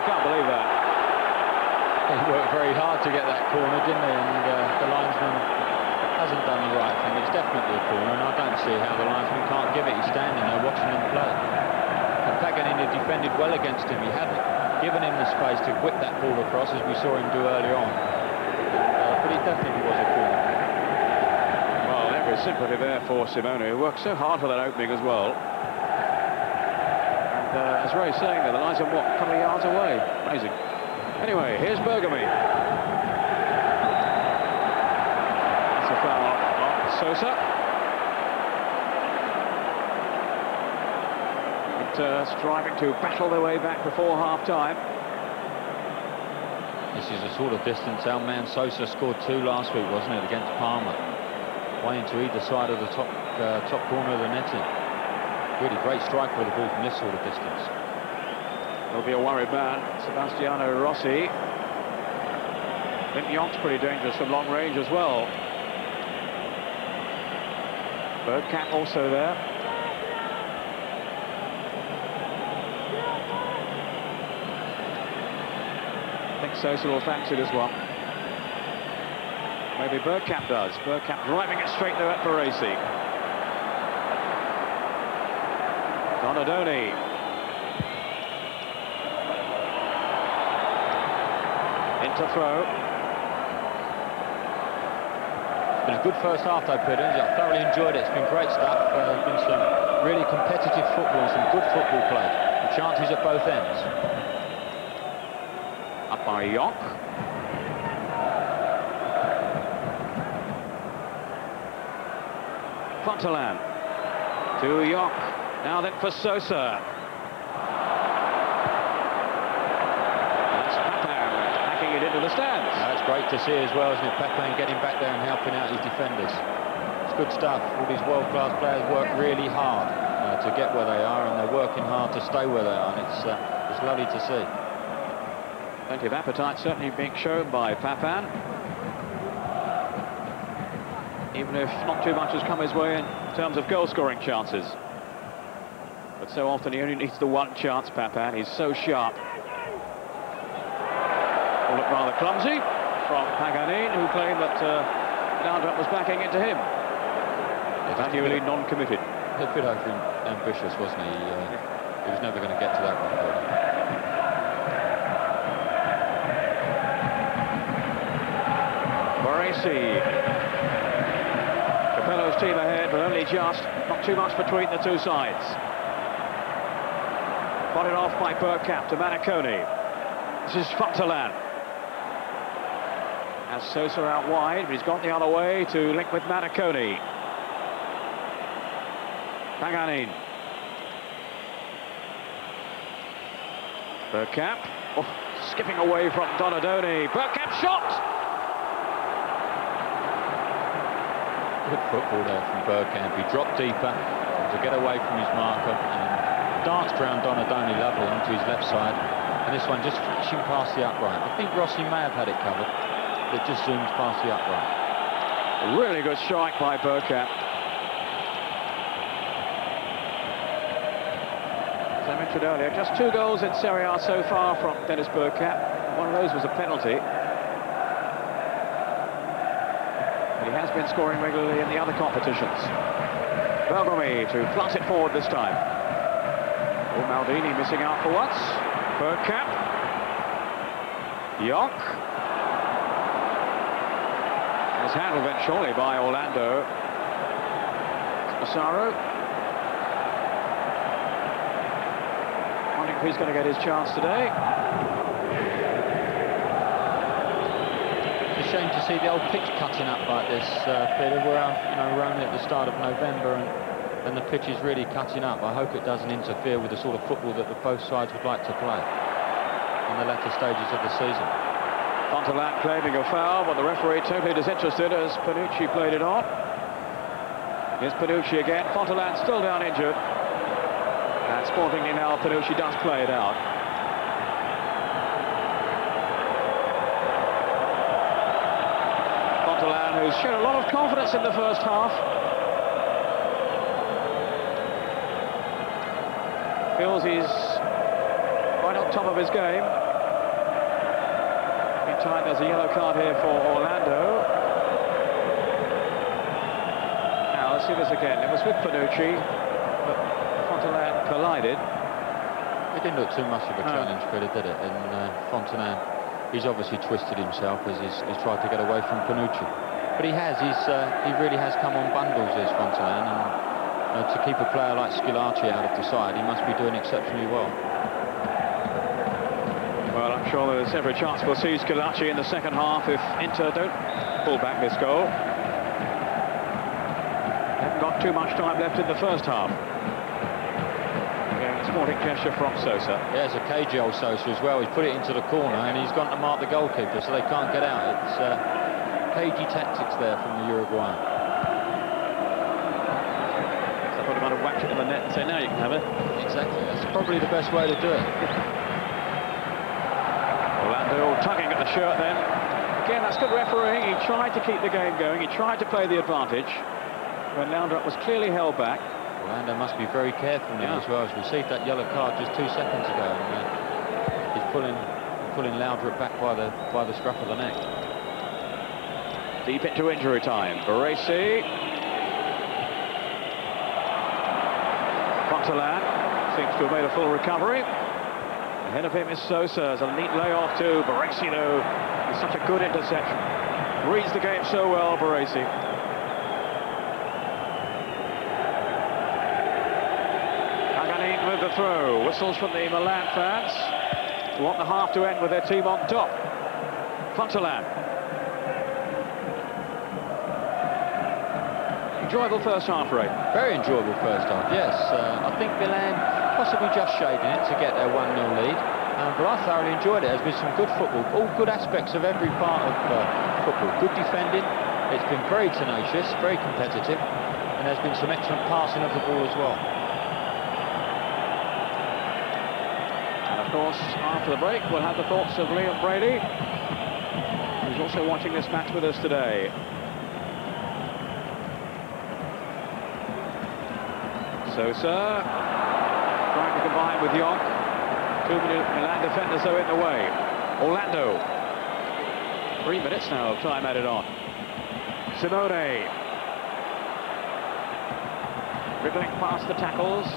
can't believe that. He worked very hard to get that corner, didn't he? And the linesman hasn't done the right thing. It's definitely a corner, and I don't see how the linesman can't give it. He's standing there watching him play. And Paganini defended well against him. He hadn't given him the space to whip that ball across, as we saw him do earlier on. But it definitely was a corner. Well, every sympathy there for Simone, who worked so hard for that opening as well. And as Ray's saying there, the lines are, what, a couple of yards away? Amazing. Anyway, here's Bergkamp. That's a foul on Sosa. Striving to battle their way back before half-time. This is the sort of distance our man Sosa scored 2 last week, wasn't it, against Parma? One into either side of the top corner of the netting. Really great strike with the ball from this sort of distance. There'll be a worried man, Sebastiano Rossi. I think Yonk's pretty dangerous from long range as well. Bergkamp also there. I think Sosa will fancy this one. Maybe Bergkamp does. Bergkamp driving it straight there at Baresi. Donadoni. Into throw. It's been a good first half though, Peter. I thoroughly enjoyed it. It's been great stuff. There's been some really competitive football, some good football played. And chances at both ends. Up by Yonk. Fontelan to Yonk. Now then for Sosa. That's Papin hacking it into the stands. That's great to see as well, isn't it? Papin getting back there and helping out his defenders. It's good stuff. All these world-class players work really hard to get where they are, and they're working hard to stay where they are, and it's lovely to see. Plenty of appetite certainly being shown by Papin. Even if not too much has come his way in terms of goal-scoring chances. But so often he only needs the one chance, Papin. He's so sharp. Will look rather clumsy from Paganini, who claimed that Landrat was backing into him. Manually non-committed. A bit over ambitious, wasn't he? He was never going to get to that one. Baresi. Capello's team ahead, but only just. Not too much between the two sides. Fought off by Bergkamp to Maniconi. This is Fontelan. Has Sosa out wide, but he's gone the other way to link with Maniconi. Paganini. Bergkamp. Oh, skipping away from Donadoni. Bergkamp shot! Good football there from Bergkamp. He dropped deeper to get away from his marker and danced around Donadoni lovely onto his left side. And this one just flashing past the upright. I think Rossi may have had it covered, but just zooms past the upright. A really good strike by Bergkamp. As I mentioned earlier, just 2 goals in Serie A so far from Dennis Bergkamp. One of those was a penalty. He has been scoring regularly in the other competitions. Bergkamp to plant it forward this time. Oh, Maldini missing out for once. Bergkamp. Yonk. Was handled then surely by Orlando. Siro. Wondering if he's going to get his chance today. It's a shame to see the old pitch cutting up like this, Peter. We're only at the start of November and the pitch is really cutting up. I hope it doesn't interfere with the sort of football that both sides would like to play in the latter stages of the season. Fontelan claiming a foul, but the referee totally disinterested as Panucci played it on. Here's Panucci again. Fontelan still down injured. And sportingly now, Panucci does play it out. Fontelan, who's shown a lot of confidence in the first half. Feels he's right on top of his game. time, there's a yellow card here for Orlando. Now, let's see this again. It was with Panucci, but Fontaine collided. It didn't look too much of a challenge, really, did it? And Fontaine, he's obviously twisted himself as he's tried to get away from Panucci. But he really has come on bundles as Fontaine, and to keep a player like Schillaci out of the side, he must be doing exceptionally well. Well, I'm sure there's every chance we'll see Schillaci in the second half if Inter don't pull back this goal. Haven't got too much time left in the first half. Yeah, sporting gesture from Sosa. Yeah, it's a cagey old Sosa as well. He's put it into the corner and he's gone to mark the goalkeeper, so they can't get out. It's cagey tactics there from the Uruguayan. So put him on a whack it in the net and say, now you can have it. Exactly, that's probably the best way to do it. Orlando tugging at the shirt then. Again, that's good refereeing. He tried to keep the game going. He tried to play the advantage when Laudrup was clearly held back. Orlando must be very careful now as well. He's received that yellow card just 2 seconds ago. And, he's pulling Laudrup back by the scruff of the neck. Deep into injury time. Baresi. Fontaine seems to have made a full recovery. Ahead of him is Sosa. As a neat layoff to Baresi, though. It's such a good interception. Reads the game so well, Baresi. Aganin with the throw. Whistles from the Milan fans, who want the half to end with their team on top. Fontaine. Enjoyable first half, Ray. Very enjoyable first half, yes. I think Milan possibly just shading it to get their 1-0 lead. But I thoroughly enjoyed it. There's been some good football, all good aspects of every part of football. Good defending, it's been very tenacious, very competitive, and there's been some excellent passing of the ball as well. And of course, after the break, we'll have the thoughts of Liam Brady, who's also watching this match with us today. Sosa trying to combine with Young. 2 Milan defenders though in the way. Orlando. 3 minutes now of time added on. Simone. Dribbling past the tackles.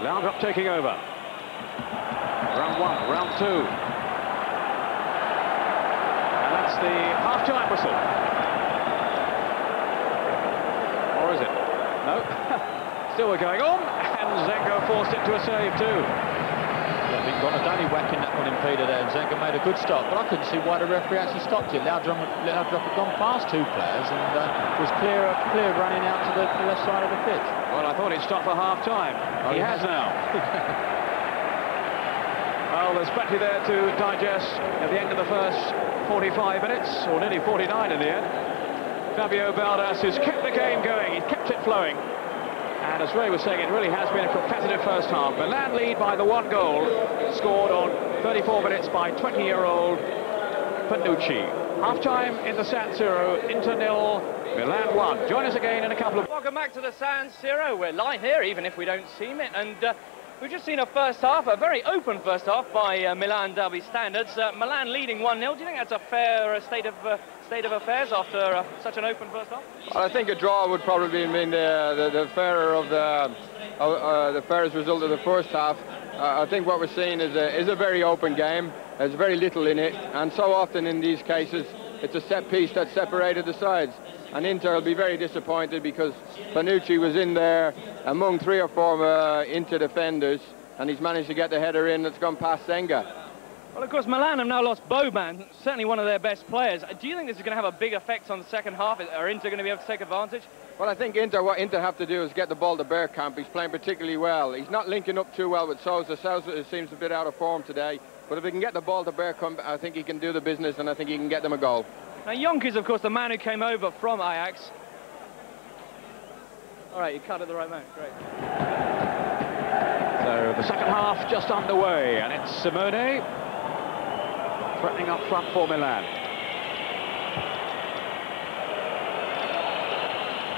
Laudrup taking over. Round 1, round 2. And that's the half-time whistle. Or is it? No. Still we're going on, and Zengo forced it to a save too. Yeah, I think Donadoni whacking that one in Peter there, and Zengo made a good start, but I couldn't see why the referee actually stopped it. Laudrup had gone past 2 players and was clear running out to the left side of the pitch. Well, I thought he'd stop for half-time. He has now. Well, there's plenty there to digest at the end of the first 45 minutes, or nearly 49 in the end. Fabio Baldas has kept the game going, he's kept it flowing. And as Ray was saying, it really has been a competitive first half. Milan lead by the 1 goal, scored on 34 minutes by 20-year-old Panucci. Half-time in the San Siro, Inter 0, Milan 1. Join us again in a couple of... Welcome back to the San Siro. We're live here, even if we don't seem it. And we've just seen a first half, a very open first half by Milan derby standards. Milan leading 1-0. Do you think that's a fair state of affairs after such an open first half? Well, I think a draw would probably mean the fairer of the fairest result of the first half. I think what we're seeing is a very open game. There's very little in it, and so often in these cases it's a set piece that separated the sides. And Inter will be very disappointed because Panucci was in there among 3 or 4 Inter defenders, and he's managed to get the header in that's gone past Senga. Well, of course, Milan have now lost Boban, certainly one of their best players. Do you think this is going to have a big effect on the second half? Are Inter going to be able to take advantage? Well, I think what Inter have to do is get the ball to Bergkamp. He's playing particularly well. He's not linking up too well with Sosa. Sosa seems a bit out of form today. But if he can get the ball to Bergkamp, I think he can do the business, and I think he can get them a goal. Now, Jonk is, of course, the man who came over from Ajax. All right, you cut at the right moment. Great. So the second half just underway, and it's Simone threatening up front for Milan.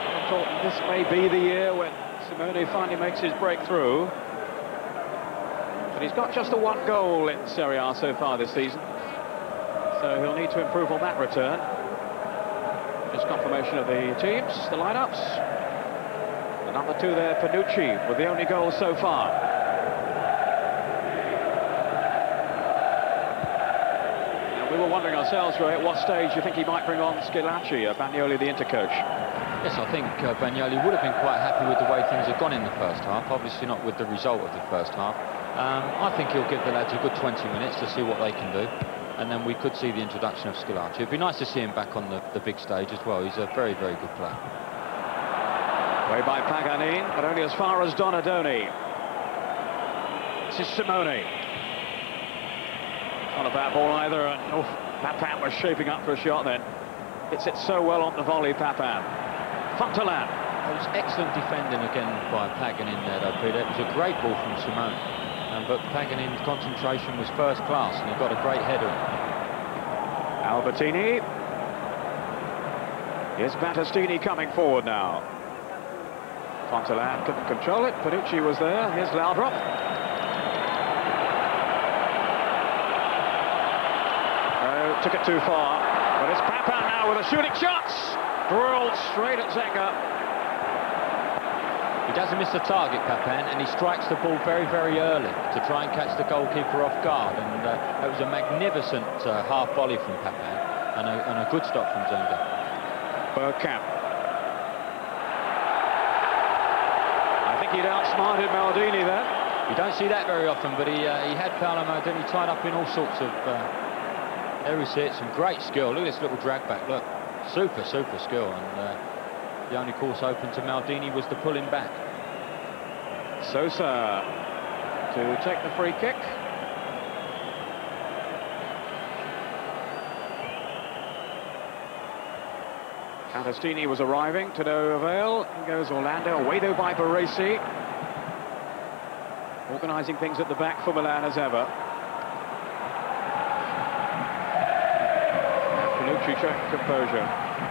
I thought this may be the year when Simone finally makes his breakthrough. But he's got just the 1 goal in Serie A so far this season. so he'll need to improve on that return. Just confirmation of the teams, the lineups. The number 2 there, Panucci, with the only goal so far. And we were wondering ourselves, Ray, at what stage you think he might bring on Schillaci, Bagnoli, the intercoach. Yes, I think Bagnoli would have been quite happy with the way things have gone in the first half, obviously not with the result of the first half. I think he'll give the lads a good 20 minutes to see what they can do, and then we could see the introduction of Schillaci. It'd be nice to see him back on the big stage as well. He's a very, very good player. Way by Paganini, but only as far as Donadoni. This is Simone. Not a bad ball either, and Papin was shaping up for a shot then. Hits it so well on the volley, Papin. Fontaine. It was excellent defending again by Paganini there, though, Peter. It was a great ball from Simone. But Paganini's concentration was first class, and he got a great header. Albertini. Here's Battistini coming forward now. Fontaine couldn't control it. Panucci was there. Here's Laudrup. Oh, took it too far. But it's Papin now with a shooting shot. Drilled straight at Zenga. He doesn't miss the target, Papin, and he strikes the ball very, very early to try and catch the goalkeeper off guard. And it was a magnificent half volley from Papin and a good stop from Zenga. Bergkamp. I think he'd outsmarted Maldini there. You don't see that very often, but he had Paolo Maldini tied up in all sorts of... there we see it, some great skill. Look at this little drag back, look. Super, super skill. And the only course open to Maldini was to pull him back. Sosa to take the free kick. Battistini was arriving to no avail. In goes Orlando, away though by Baresi. Organising things at the back for Milan as ever. Panucci showing composure.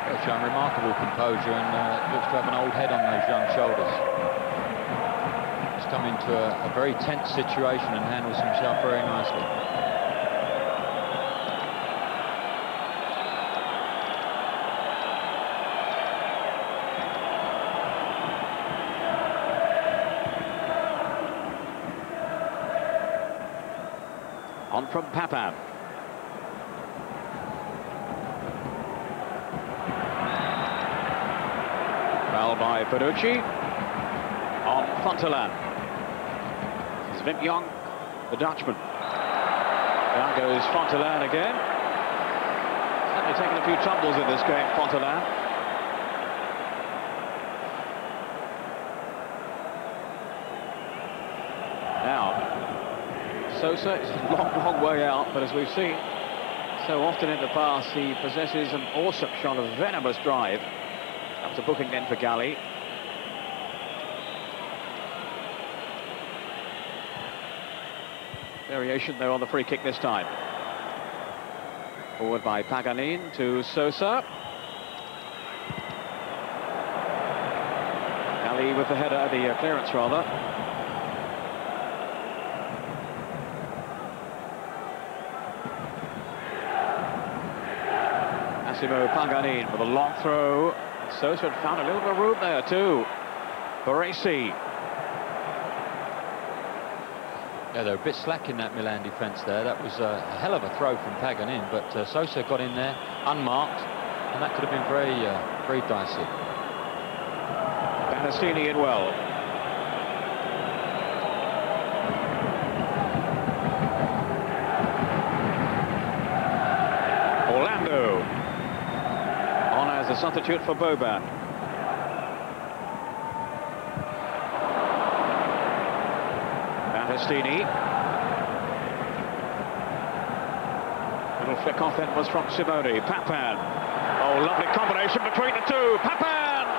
He's shown remarkable composure and looks to have an old head on those young shoulders. He's come into a very tense situation and handles himself very nicely. On from Papin. Foul by Panucci. On Fontaine. Svim Young, the Dutchman. Down goes Fontaine again. Certainly taking a few tumbles in this game, Fontaine. Now, Sosa is a long, long way out, but as we've seen so often in the past, he possesses an awesome shot, a venomous drive. That's a booking then for Galli. Variation though on the free kick this time. Forward by Paganini to Sosa. Galli with the header, the clearance rather. Paganini with a long throw. Sosa had found a little bit of room there too. Baresi. Yeah, they're a bit slack in that Milan defence there. That was a hell of a throw from Paganini, but Sosa got in there unmarked, and that could have been very, very dicey. Battistini in well. Orlando. On as a substitute for Boban. Battistini. Little flick off then was from Simone. Papin. Oh, lovely combination between the two. Papin!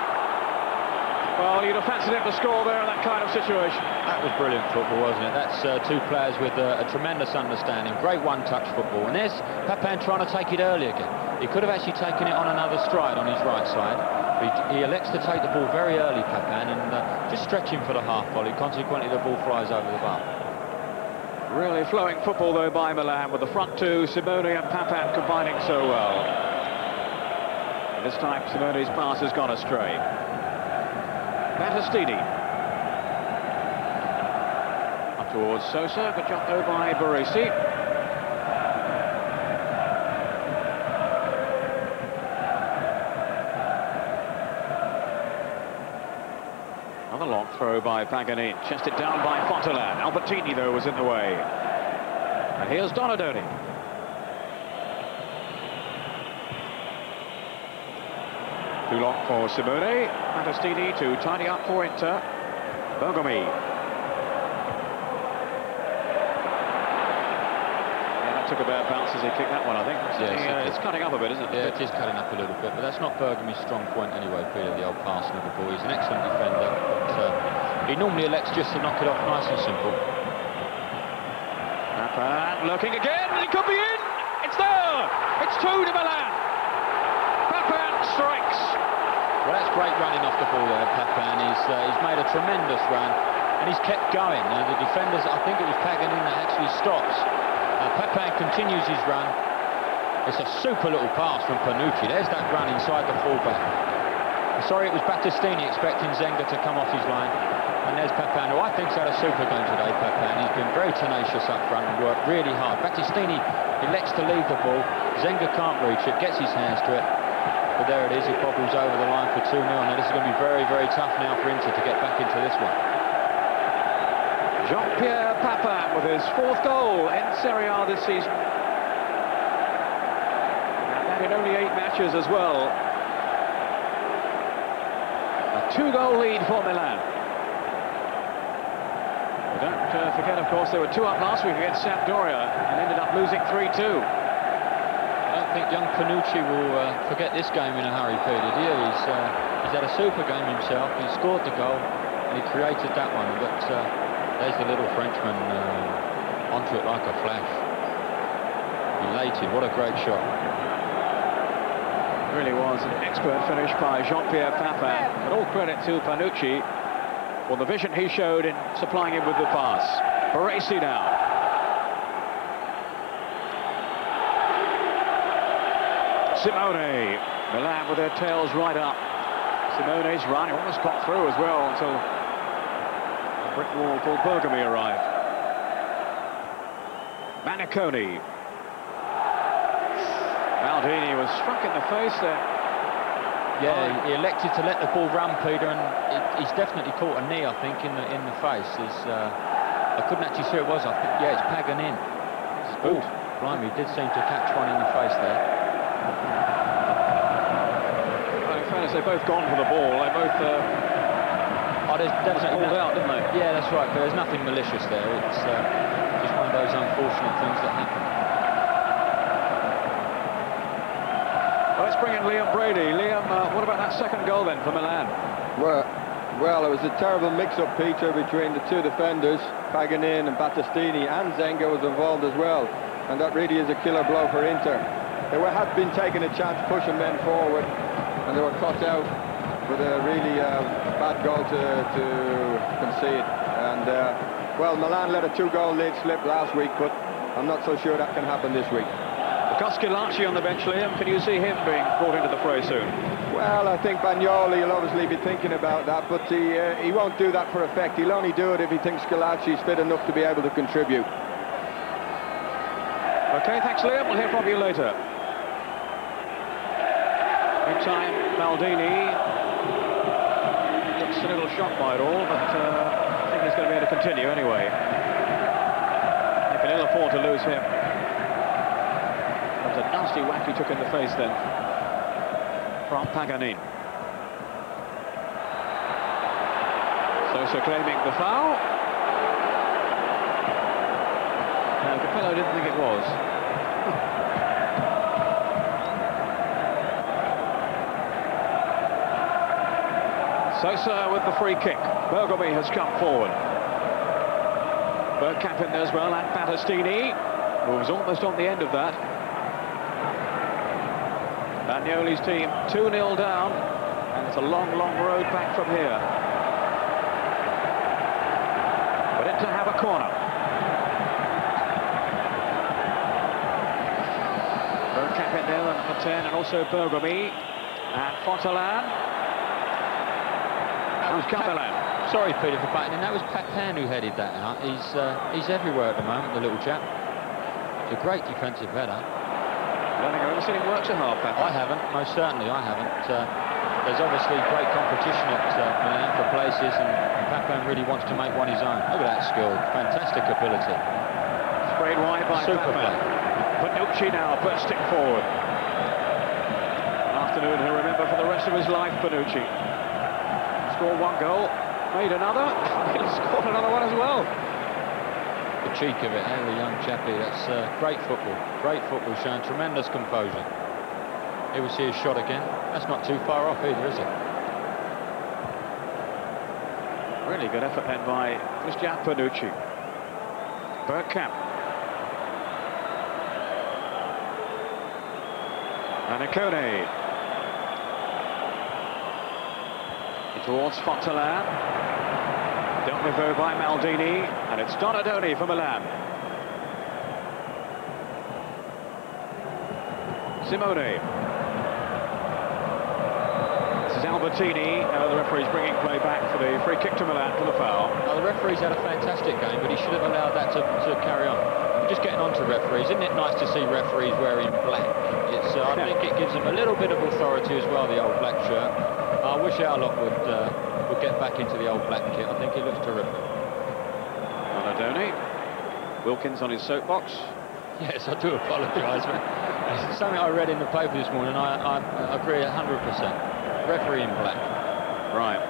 Well, you'd have fancied him to score there in that kind of situation. That was brilliant football, wasn't it? That's two players with a tremendous understanding. Great one-touch football. And there's Papin trying to take it early again. He could have actually taken it on another stride on his right side. He elects to take the ball very early, Papin, and just stretching for the half volley. Consequently, the ball flies over the bar. Really flowing football, though, by Milan, with the front two, Simone and Papin, combining so well. And this time, Simone's pass has gone astray. Battistini. Up towards Sosa, good job, though, by Baresi. Another long throw by Paganini, chested down by Fontelan. Albertini, though, was in the way. And here's Donadoni. Too long for Simone. Battistini to tidy up for Inter. Bergkamp. Took a bad bounce as he kicked that one, I think. Yes, it's cutting up a bit, isn't it? Yeah, it is cutting up a little bit, but that's not Bergkamp's strong point anyway, Peter, the old passing of the ball. He's an excellent defender, but he normally elects just to knock it off nice and simple. Papin looking again, and he could be in! It's there! It's 2 to Milan! Papin strikes! Well, that's great running off the ball there, Papin. He's made a tremendous run, and he's kept going. The defenders, I think it was Paganini that actually stops. Papin continues his run. It's a super little pass from Panucci. There's that run inside the fullback. Sorry, it was Battistini expecting Zenga to come off his line. And there's Papin, who I think's had a super game today, Papin. He's been very tenacious up front and worked really hard. Battistini elects to leave the ball. Zenga can't reach it, gets his hands to it. But there it is, it bobbles over the line for 2-0. Now this is going to be very, very tough now for Inter to get back into this one. Jean-Pierre Papin with his 4th goal in Serie A this season. And that in only 8 matches as well. A 2-goal lead for Milan. But don't forget, of course, they were 2 up last week against Sampdoria and ended up losing 3-2. I don't think young Panucci will forget this game in a hurry, Peter, do you? He's had a super game himself. He scored the goal and he created that one. But there's the little Frenchman onto it like a flash. Elated, what a great shot. It really was an expert finish by Jean-Pierre Papin. But all credit to Panucci for the vision he showed in supplying him with the pass. Baresi now. Simone. Milan with their tails right up. Simone's run, he almost got through as well until the brick wall called Bergkamp arrived. Maniconi. Maldini was struck in the face there. Yeah, he elected to let the ball run, Peter, and he's definitely caught a knee, I think, in the face. I couldn't actually see who it was. I think, yeah, it's Paganini. Oh, blimey, he did seem to catch one in the face there. Well, in fairness, they've both gone for the ball. They both there's definitely pulled out, didn't they? Yeah, that's right, but there's nothing malicious there. It's just one of those unfortunate things that happen. Let's bring in Liam Brady. Liam, what about that second goal then for Milan? Well, it was a terrible mix-up, Peter, between the 2 defenders, Paganini and Battistini, and Zenga was involved as well. And that really is a killer blow for Inter. They had been taking a chance pushing men forward, and they were caught out with a really bad goal to concede. And, well, Milan let a 2-goal lead slip last week, but I'm not so sure that can happen this week. Coscilacci on the bench, Liam. Can you see him being brought into the fray soon? Well, I think Bagnoli will obviously be thinking about that, but he won't do that for effect. He'll only do it if he thinks Schillaci's fit enough to be able to contribute. OK, thanks, Liam. We'll hear from you later. Meantime, Maldini looks a little shocked by it all, but I think he's going to be able to continue anyway. They can ill afford to lose him. That was a nasty whack he took in the face then from Paganini. Sosa claiming the foul. No, Capello didn't think it was. Sosa with the free kick. Bergkamp has come forward. Bergkamp in there as well, and Battistini, who was almost on the end of that. Bagnoli's team 2-0 down, and it's a long, long road back from here. But Inter have a corner. Bergkamp in there, number 10, and also Bergkamp and Fontaine. That was Milan. Sorry, Peter, for butting in. That was Papin who headed that out. He's everywhere at the moment, the little chap. It's a great defensive header. I don't think I've ever seen him work so hard, Papin. I haven't, most certainly I haven't. There's obviously great competition at Milan for places, and Papin really wants to make one his own. Look at that skill, fantastic ability. Sprayed wide by Super Papin. play. Panucci now bursting forward. An afternoon he'll remember for the rest of his life, Panucci. Scored one goal, made another, he'll score another one as well. The cheek of it, the young chappie. That's great football, showing tremendous composure. Here we see his shot again. That's not too far off either, is it? Really good effort then by Cristian Panucci. Bergkamp. Panucci. Towards Fontaine. Dealt with though by Maldini, and it's Donadoni for Milan. Simone. This is Albertini. The referee's bringing play back for the free kick to Milan for the foul. Well, the referee's had a fantastic game, but he should have allowed that to carry on. Just getting on to referees, isn't it nice to see referees wearing black? I think it gives them a little bit of authority as well, the old black shirt. I wish our lot would get back into the old black kit. I think it looks terrific. Donadoni. Wilkins on his soapbox. Yes, I do apologise. It's something I read in the paper this morning. I agree 100%. Referee in black. Right.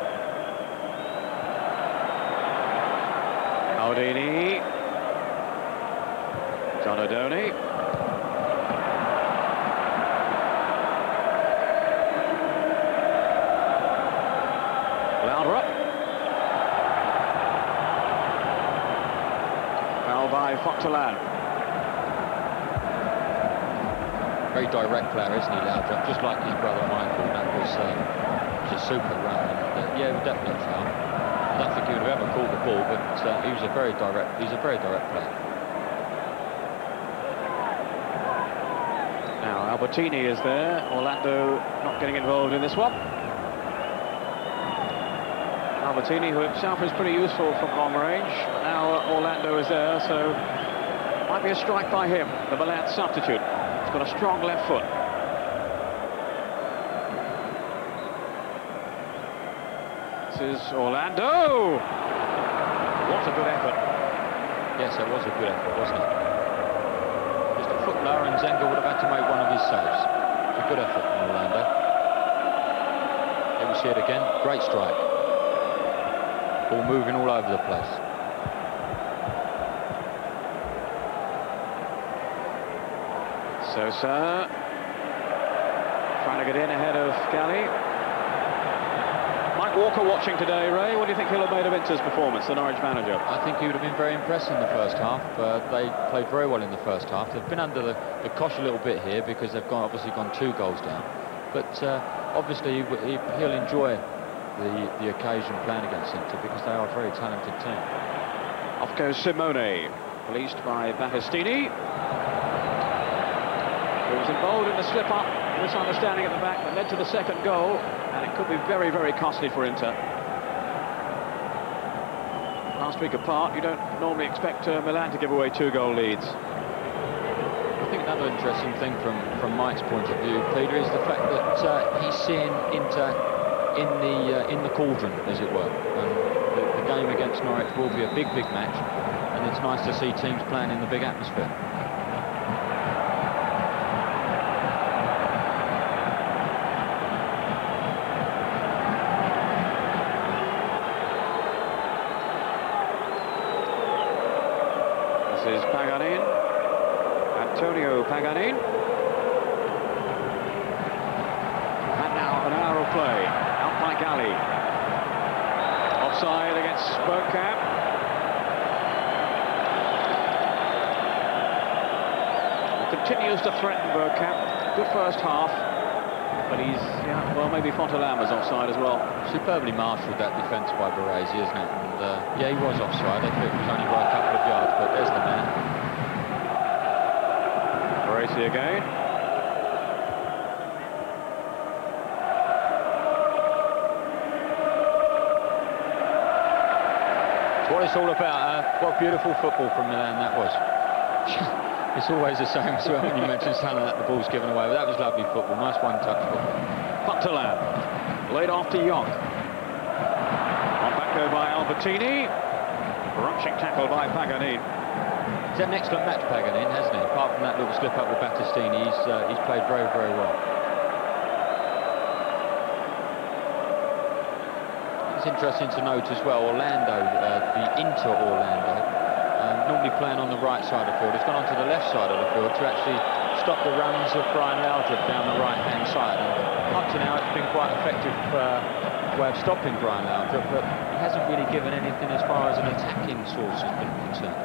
Maldini. Donadoni. Foul by Fontaine. Very direct player, isn't he, Laudrup? Just like his brother Michael. That was a super run. And, yeah, definitely a foul. I don't think he would have ever called the ball, but he was a very direct. He's a very direct player. Now Albertini is there. Orlando not getting involved in this one. Albertini, who himself is pretty useful from long range, but now Orlando is there, so might be a strike by him, the Milan substitute. He's got a strong left foot. This is Orlando. What a good effort. Yes, it was a good effort, wasn't it? Just a foot lower and Zenga would have had to make one of his saves. It's a good effort from Orlando. Here we see it again. Great strike. Ball moving all over the place. Sosa trying to get in ahead of Galli. Mike Walker watching today, Ray. What do you think he'll have made of Inter's performance, the Norwich manager? I think he would have been very impressed in the first half. They played very well in the first half. They've been under the cosh a little bit here because they've obviously gone 2 goals down. But obviously he'll enjoy the occasion playing against Inter because they are a very talented team. Off goes Simone, policed by Battistini. Who was involved in the slip-up, misunderstanding at the back that led to the second goal, and it could be very, very costly for Inter. Last week apart, you don't normally expect Milan to give away 2-goal leads. I think another interesting thing from Mike's point of view, Peter, is the fact that he's seeing Inter in the cauldron, as it were. And the game against Norwich will be a big, big match, and it's nice to see teams playing in the big atmosphere. This is Paganin, Antonio Paganin. And now an hour of play. Out by Galli. Offside against Bergkamp. Continues to threaten Bergkamp. Good first half. But he's, well, maybe Fontaine was offside as well. Superbly marshalled, that defence by Baresi, isn't it? And yeah, he was offside. I think it was only by a couple of yards, but there's the man. Baresi again. It's what it's all about. What beautiful football from Milan that was. It's always the same as well when you mention something that the ball's given away. But that was lovely football. Nice one-touch football. Pantolan, laid off to Young. On back go by Albertini. Rushing tackle by Paganini. He's had an excellent match, Paganini, hasn't he? Apart from that little slip-up with Battistini, he's played very, very well. It's interesting to note as well, Orlando, the Inter Orlando, normally playing on the right side of the field, has gone onto the left side of the field to actually stop the runs of Brian Laudrup down the right-hand side. And up to now, it's been quite effective way of stopping Brian Laudrup, but he hasn't really given anything as far as an attacking source has been concerned.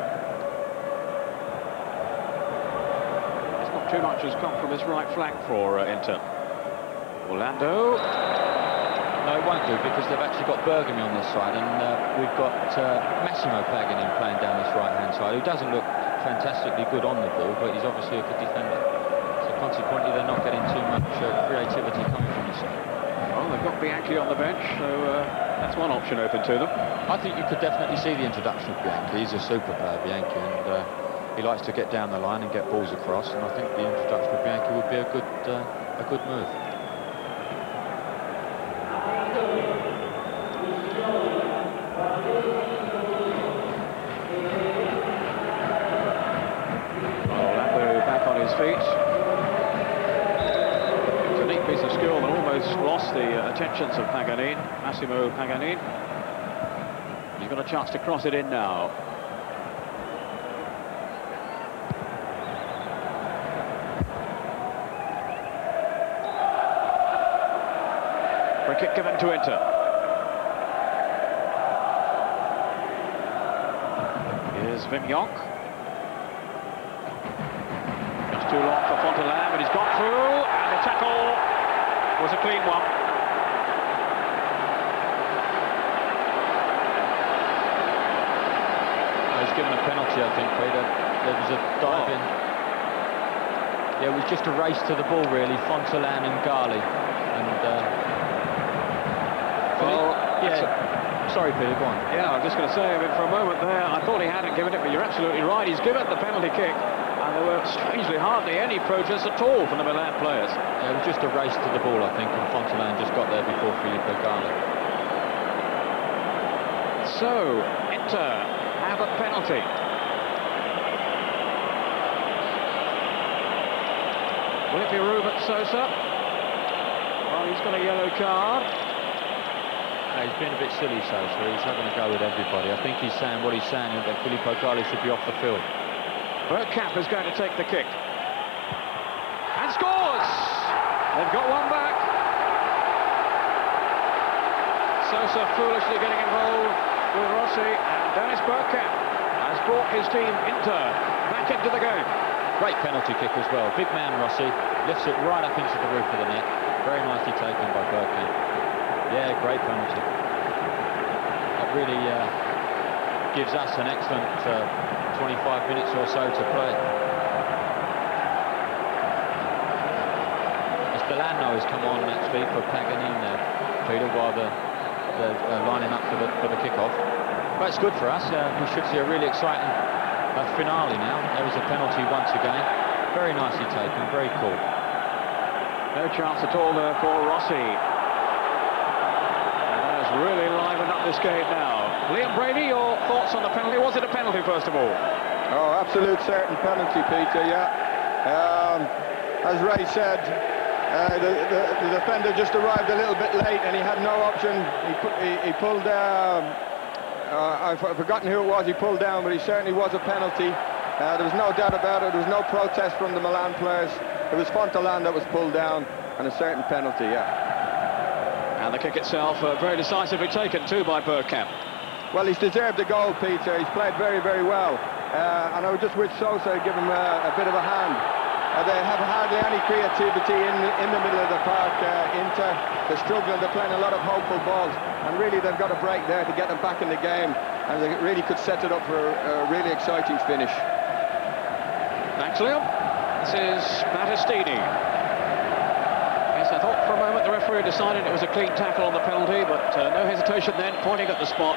It's not too much has come from his right flank for Inter. Orlando. No, it won't do, because they've actually got Bergkamp on this side, and we've got Massimo Paganini playing down this right-hand side, who doesn't look fantastically good on the ball, but he's obviously a good defender. So consequently, they're not getting too much creativity coming from this side. Well, they've got Bianchi on the bench, so that's one option open to them. I think you could definitely see the introduction of Bianchi. He's a super player, Bianchi, and he likes to get down the line and get balls across, and I think the introduction of Bianchi would be a good move. Orlando back on his feet. It's a neat piece of skill that almost lost the attentions of Paganini, Massimo Paganini. He's got a chance to cross it in now. Free kick given to Inter. Here's Wim Jonk. Just too long for Fontelan, but he's got through, and the tackle was a clean one. He's given a penalty, I think, Peter. There was a dive in. Yeah, it was just a race to the ball, really, Fontelan and Gali. And sorry, Peter, go on. Yeah, I'm just going to say, I mean, for a moment there, I thought he hadn't given it, but you're absolutely right. He's given the penalty kick, and there were strangely hardly any protests at all from the Milan players. Yeah, it was just a race to the ball, I think, and Fontelan just got there before Filippo Gali. So, Inter have a penalty. Will it be Ruben Sosa? Well, he's got a yellow card. He's been a bit silly, Sosa. He's having a go with everybody. I think he's saying what he's saying, that Filippo Gali should be off the field. Bergkamp is going to take the kick. And scores! They've got one back. Sosa foolishly getting involved with Rossi, and Dennis Bergkamp has brought his team Inter back into the game. Great penalty kick as well. Big man Rossi lifts it right up into the roof of the net. Very nicely taken by Bergkamp. Yeah, great penalty. That really gives us an excellent 25 minutes or so to play. As Delano has come on actually for Paganini there, Peter, while they're lining up for the kickoff. But it's good for us. We should see a really exciting finale now. There is a penalty once again. Very nicely taken, very cool. No chance at all there for Rossi. Really livened up this game now. Liam Brady, your thoughts on the penalty? Was it a penalty, first of all? Oh, absolute certain penalty, Peter, yeah. As Ray said, the defender just arrived a little bit late and he had no option. He pulled down. I've forgotten who it was he pulled down, but he certainly was a penalty. There was no doubt about it. There was no protest from the Milan players. It was Fontelan that was pulled down, and a certain penalty, yeah. And the kick itself very decisively taken too by Bergkamp. Well, he's deserved the goal, Peter. He's played very, very well. And I would just wish Sosa give him a bit of a hand. They have hardly any creativity in the middle of the park. Inter, they're struggling. They're playing a lot of hopeful balls. And really, they've got a break there to get them back in the game. And they really could set it up for a really exciting finish. Thanks, Liam. This is Battistini. I thought for a moment the referee decided it was a clean tackle on the penalty, but no hesitation then, pointing at the spot.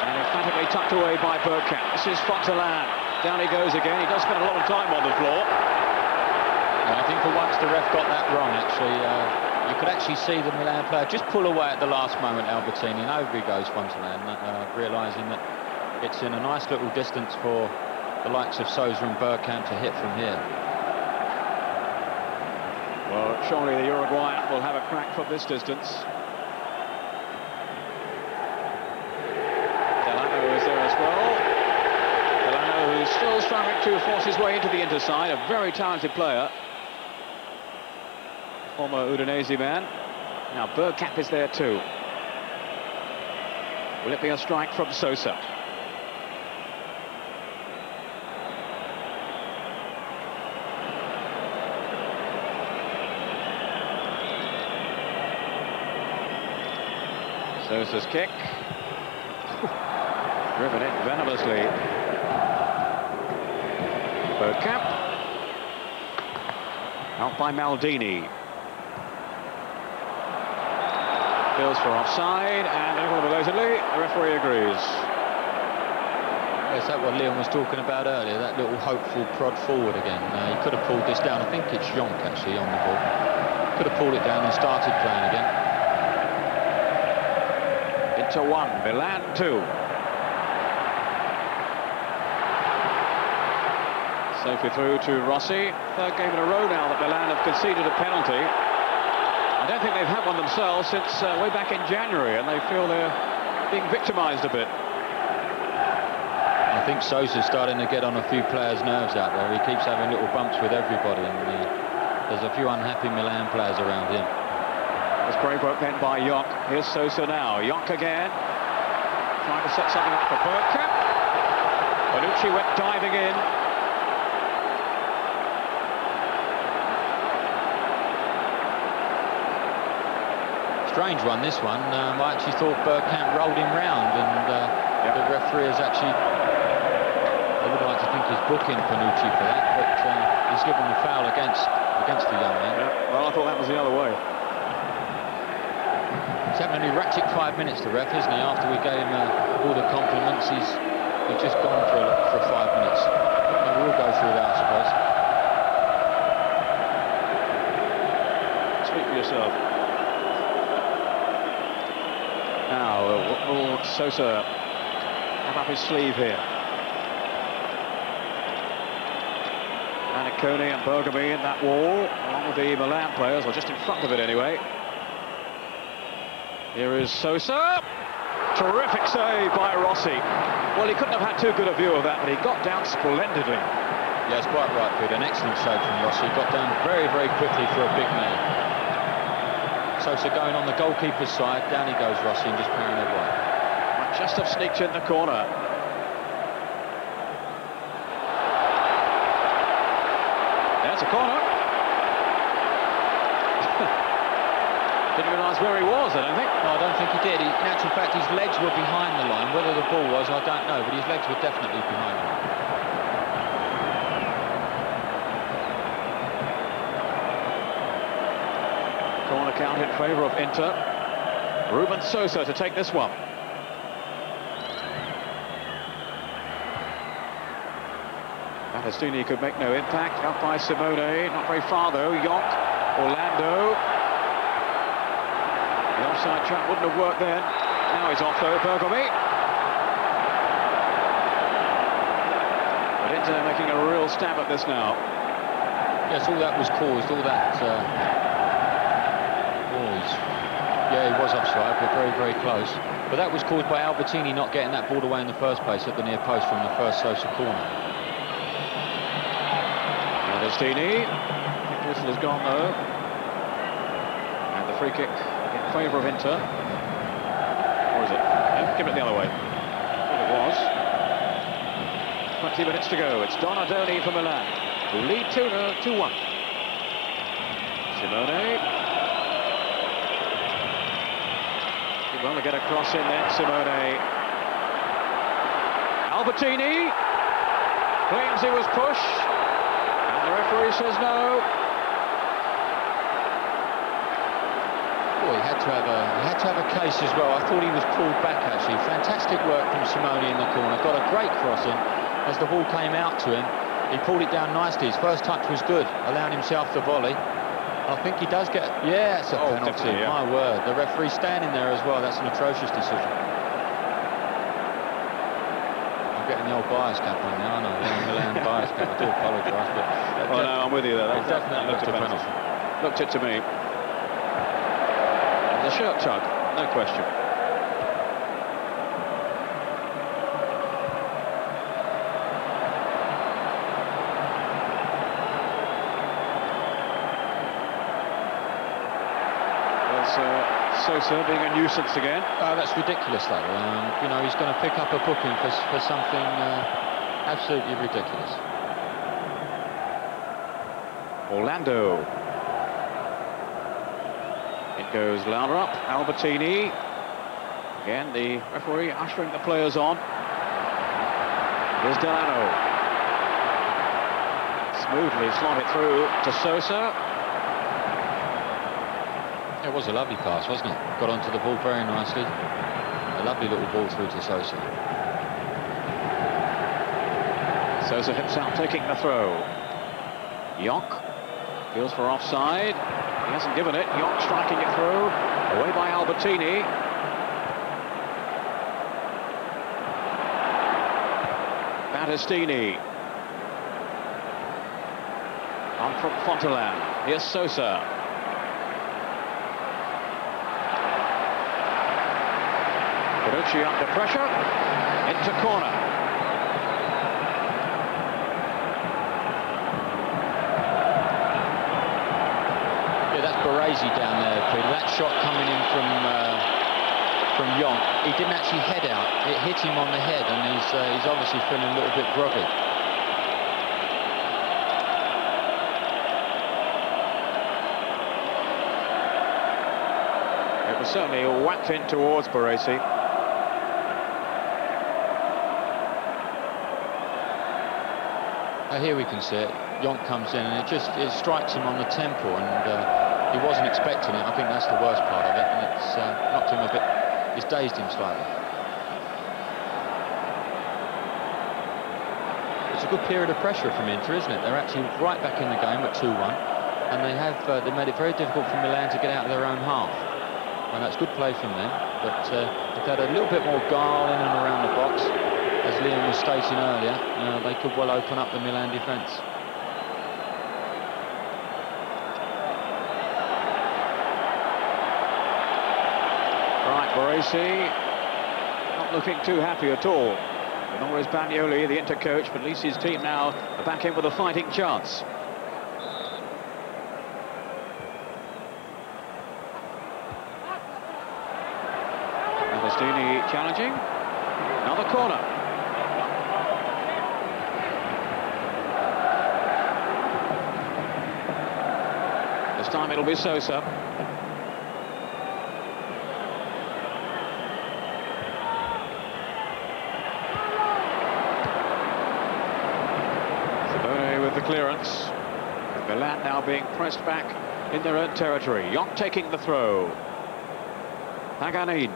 And emphatically tucked away by Bergkamp. This is Fontaine. Down he goes again. He does spend a lot of time on the floor. And I think for once the ref got that wrong, actually. You could actually see the Milan player just pull away at the last moment, Albertini, and over he goes, Fontaine, realising that it's in a nice little distance for the likes of Sousa and Bergkamp to hit from here. Well, surely the Uruguayan will have a crack from this distance. Delano is there as well. Delano, who's still struggling to force his way into the interside, a very talented player. Former Udinese man. Now Bergkamp is there too. Will it be a strike from Sousa? Sousa's kick. Driven in venomously. Bergkamp. Out by Maldini. Bills for offside, and a little belatedly, the referee agrees. Yes, that's what Leon was talking about earlier, that little hopeful prod forward again. He could have pulled this down. I think it's Jonk actually on the ball. Could have pulled it down and started playing again. Inter 1, Milan 2. Safely through to Rossi. Third game in a row now that Milan have conceded a penalty. I don't think they've had one themselves since way back in January, and they feel they're being victimised a bit. I think Sousa's starting to get on a few players' nerves out there. He keeps having little bumps with everybody, and there's a few unhappy Milan players around him. It's great work then by Jonk. Here's Sousa now. Jonk again. Trying to set something up for Bergkamp. Panucci went diving in. Strange one, this one. I actually thought Bergkamp rolled him round, and the referee is actually, I would like to think he's booking Panucci for that, but he's given the foul against the young man. Yeah, well, I thought that was the other way. He's having an erratic 5 minutes, the ref, isn't he? After we gave him all the compliments, he's just gone for 5 minutes. Maybe we'll go through that, I suppose. Speak for yourself. Now, what will Sousa have up his sleeve here? Manicone and Bergkamp in that wall, along with the Milan players, or just in front of it anyway. Here is Sousa. Terrific save by Rossi. Well, he couldn't have had too good a view of that, but he got down splendidly. Yes, quite right, Peter. An excellent save from Rossi. Got down very, very quickly for a big man. Sousa going on the goalkeeper's side, down he goes, Rossi, and just parrying it away. Might just have sneaked in the corner. There's a corner. Didn't realise where he was, I don't think. No, I don't think he did. In actual fact, his legs were behind the line. Whether the ball was, I don't know, but his legs were definitely behind the line. Corner count in favour of Inter. Ruben Sousa to take this one. Battistini could make no impact. Out by Simone. Not very far though. Jonk. Orlando. The offside trap wouldn't have worked then. Now he's off though. Bergkamp. But Inter making a real stab at this now. Yes, all that was caused, all that... Yeah, he was offside, but very, very close. But that was caused by Albertini not getting that ball away in the first place at the near post from the first Sousa corner. Battistini. Whistle has gone though. And the free kick in favour of Inter. Or is it? No, give it the other way. Well, it was. 20 minutes to go. It's Donadoni for Milan, who lead 2-1. Simone. Well, to get a cross in there, Simone. Albertini claims he was pushed, and the referee says no. Well, he had to have a case as well. I thought he was pulled back, actually. Fantastic work from Simone in the corner. Got a great cross in. As the ball came out to him, he pulled it down nicely. His first touch was good, allowing himself the volley. I think he does get... Yeah, it's a penalty, yeah. My word. The referee's standing there as well. That's an atrocious decision. I'm getting the old bias cap on now, I know. The Milan bias cap. I do apologise, but... Well, no, I'm with you there. That definitely looked a penalty. Looked it to me. The shirt tug, no question. Sosa being a nuisance again. That's ridiculous, though. You know, he's going to pick up a booking for something absolutely ridiculous. Orlando. It goes louder up. Albertini. Again, the referee ushering the players on. Here's Delano. Smoothly slot it through to Sosa. It was a lovely pass, wasn't it? Got onto the ball very nicely. A lovely little ball through to Sosa. Sosa himself taking the throw. Jonk feels for offside. He hasn't given it. Jonk striking it through. Away by Albertini. Battistini. On from Fontelan. Here's Sosa. Panucci under pressure, into corner. Yeah, that's Baresi down there, Peter. That shot coming in from Jonk, he didn't actually head out. It hit him on the head, and he's obviously feeling a little bit groggy. It was certainly whacked in towards Baresi. Here we can see it. Jonk comes in and it strikes him on the temple, and he wasn't expecting it. I think that's the worst part of it, and it's knocked him a bit. It's dazed him slightly. It's a good period of pressure from Inter, isn't it? They're actually right back in the game at 2-1, and they made it very difficult for Milan to get out of their own half. And that's good play from them. But if they had a little bit more guile in and around the box, as Liam was stating earlier, they could well open up the Milan defence. Right, Baresi not looking too happy at all. Nor is Bagnoli, the Inter coach, but at least his team now are back in with a fighting chance. Agostini challenging. Another corner. This time it'll be Sosa. Simone with the clearance. Milan now being pressed back in their own territory. Jonk taking the throw. Paganin.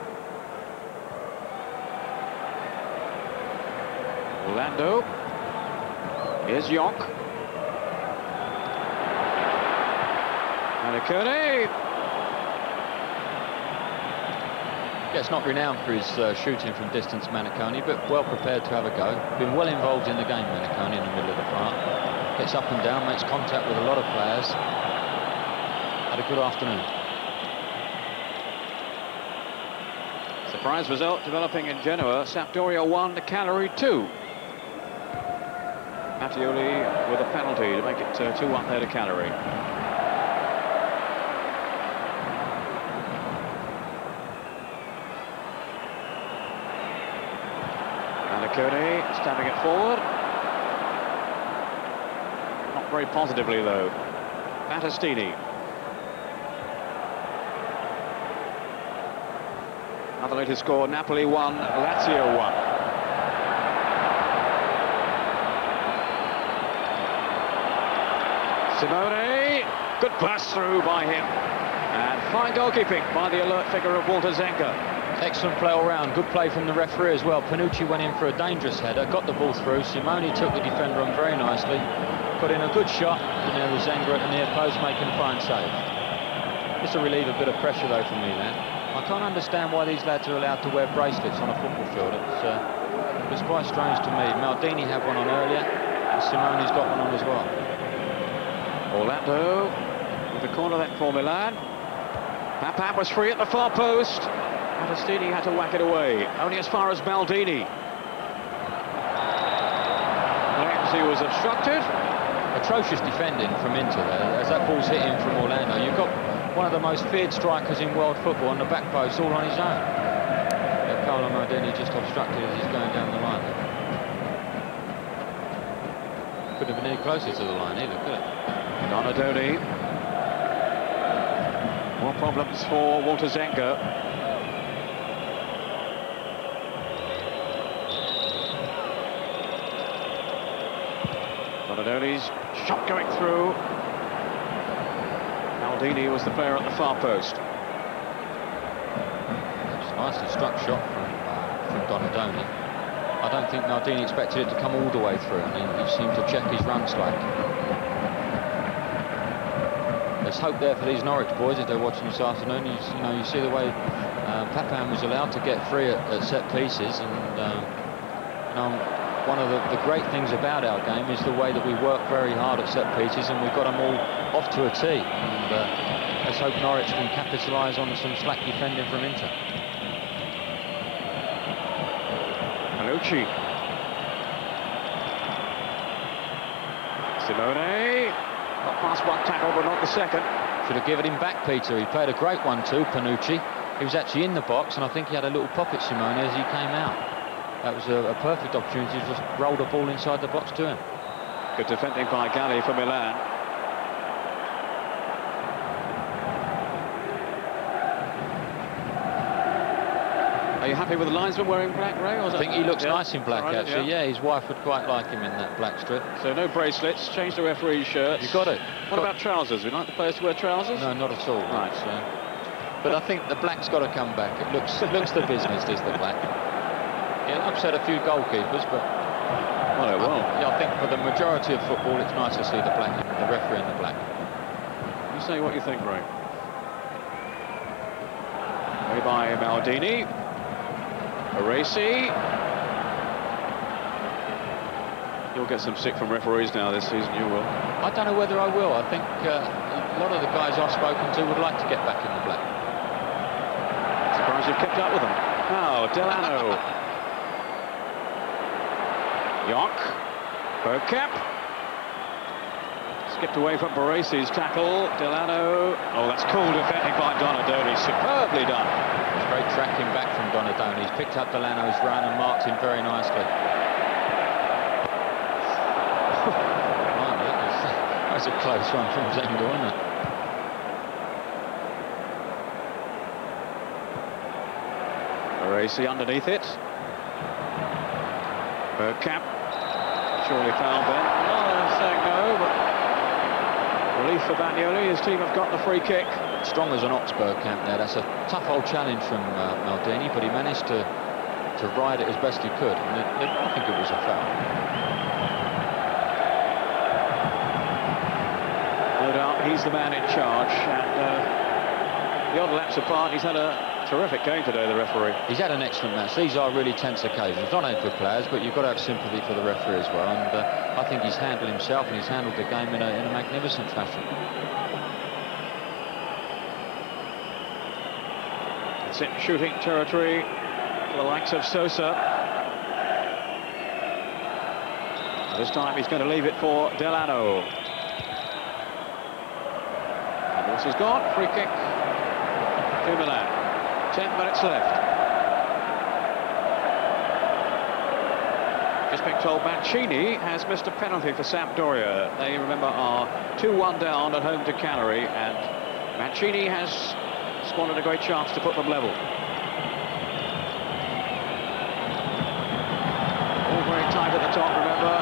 Orlando. Here's Jonk. Manicone. Yeah, it's not renowned for his shooting from distance, Manicone, but well prepared to have a go. Been well involved in the game, Manicone, in the middle of the park. Gets up and down, makes contact with a lot of players. Had a good afternoon. Surprise result developing in Genoa. Sampdoria 1, Cagliari 2. Mattioli with a penalty to make it 2-1 there to Cagliari. Manicone stabbing it forward. Not very positively though. Battistini. Another latest score, Napoli 1, Lazio 1. Simone, good pass through by him. And fine goalkeeping by the alert figure of Walter Zenga. Excellent play all round. Good play from the referee as well. Panucci went in for a dangerous header, got the ball through. Simone took the defender on very nicely, got in a good shot, and there was Zenga at the near post making a fine save. Just to relieve a bit of pressure though from Milan. I can't understand why these lads are allowed to wear bracelets on a football field. It's quite strange to me. Maldini had one on earlier, and Simone's got one on as well. Orlando with the corner then for Milan. Papin was free at the far post. Agostini had to whack it away, only as far as Maldini. He was obstructed. Atrocious defending from Inter there, as that ball's hit in from Orlando. You've got one of the most feared strikers in world football on the back post all on his own. Paolo Maldini just obstructed as he's going down the line. Couldn't have been any closer to the line either, could it? Donadoni. More problems for Walter Zenga. Donadoni's shot going through. Maldini was the player at the far post. It's a nicely struck shot from Donadoni. I don't think Maldini expected it to come all the way through, and he seemed to check his run slightly. There's hope there for these Norwich boys if they're watching this afternoon. You see the way Papin was allowed to get free at set pieces, and one of the great things about our game is the way that we work very hard at set pieces, and we've got them all off to a tee. And let's hope Norwich can capitalise on some slack defending from Inter. Panucci. Simone. Got past one tackle, but not the second. Should have given him back, Peter. He played a great one too, Panucci. He was actually in the box, and I think he had a little pop at Simone as he came out. That was a perfect opportunity to just roll the ball inside the box to him. Good defending by Galli for Milan. Are you happy with the linesman wearing black, Ray? I think he looks nice in black, right, actually. Yeah, his wife would quite like him in that black strip. So no bracelets, change the referee's shirts. You've got it. What about trousers? We'd like the players to wear trousers? No, not at all. Right. But I think the black's got to come back. It looks the business, does the black. It'll upset a few goalkeepers, but well, it will. I think for the majority of football, it's nice to see the black, the referee in the black. You say what you think, Ray. Way by Maldini. Aresi. You'll get some stick from referees now this season, you will. I don't know whether I will. I think a lot of the guys I've spoken to would like to get back in the black. Surprised you've kept up with them. Now, Delano. Yonk. Bergkamp. Skipped away from Baresi's tackle. Delano. Oh, that's cool defending by Donadoni. Superbly done. Great tracking back from Donadoni. He's picked up Delano's run and marked him very nicely. That was a close one from Zenga, wasn't it? Aresi underneath it. Bergkamp. Surely fouled then. Saying no, but relief for Bagnoli. His team have got the free kick. Strong as an ox, Bergkamp there. That's a tough old challenge from Maldini, but he managed to ride it as best he could. And I think it was a foul. No doubt he's the man in charge, and the odd laps apart, he's had a terrific game today, the referee. He's had an excellent match. These are really tense occasions, not only for players, but you've got to have sympathy for the referee as well. And I think he's handled himself, and he's handled the game in a magnificent fashion. It's in shooting territory for the likes of Sosa. This time he's going to leave it for Delano. And this is gone. Free kick to Milan. 10 minutes left. Just being told Mancini has missed a penalty for Sampdoria. They, remember, are 2-1 down at home to Cagliari, and Mancini has squandered a great chance to put them level. All very tight at the top, remember.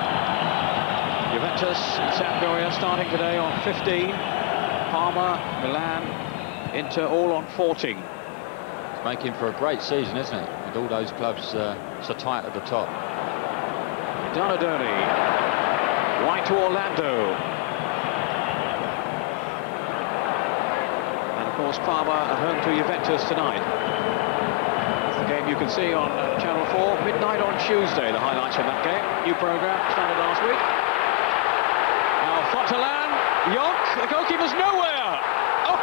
Juventus and Sampdoria starting today on 15. Parma, Milan, Inter all on 40. It's making for a great season, isn't it? With all those clubs so tight at the top. Donadoni. Wide to Orlando. And of course Parma at home to Juventus tonight. It's the game you can see on Channel 4, midnight on Tuesday, the highlights from that game. New programme started last week. Now Fontaine, Jonk, the goalkeeper's nowhere! Oh!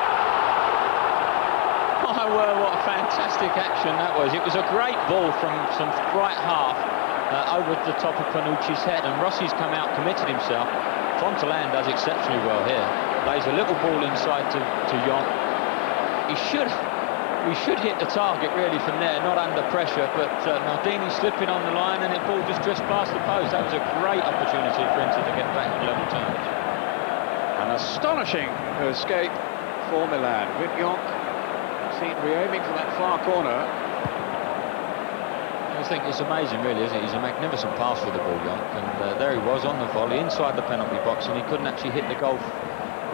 My word, what a fantastic action that was. It was a great ball from some right half over the top of Panucci's head, and Rossi's come out, committed himself. Fontaine does exceptionally well here. Plays a little ball inside to Jonk. He should hit the target really from there, not under pressure, but Maldini slipping on the line and the ball just drifts past the post. That was a great opportunity for Inter to get back in level terms. An astonishing escape for Milan. With Jonk seen re-aiming for that far corner. I think it's amazing really, isn't it? He's a magnificent pass for the ball, Jonk, and there he was on the volley inside the penalty box, and he couldn't actually hit the goal,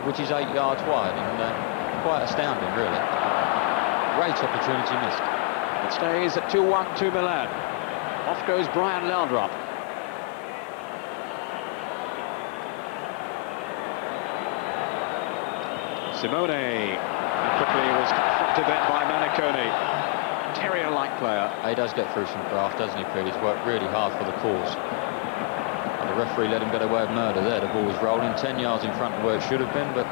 which is 8 yards wide, and quite astounding really. Great opportunity missed. It stays at 2-1 to Milan. Off goes Brian Laudrup. Simone quickly was confronted then by Maniconi. Terrier-like player. He does get through some graft, doesn't he, Pete? He's worked really hard for the cause. And the referee let him get away with murder there. The ball was rolling 10 yards in front of where it should have been, but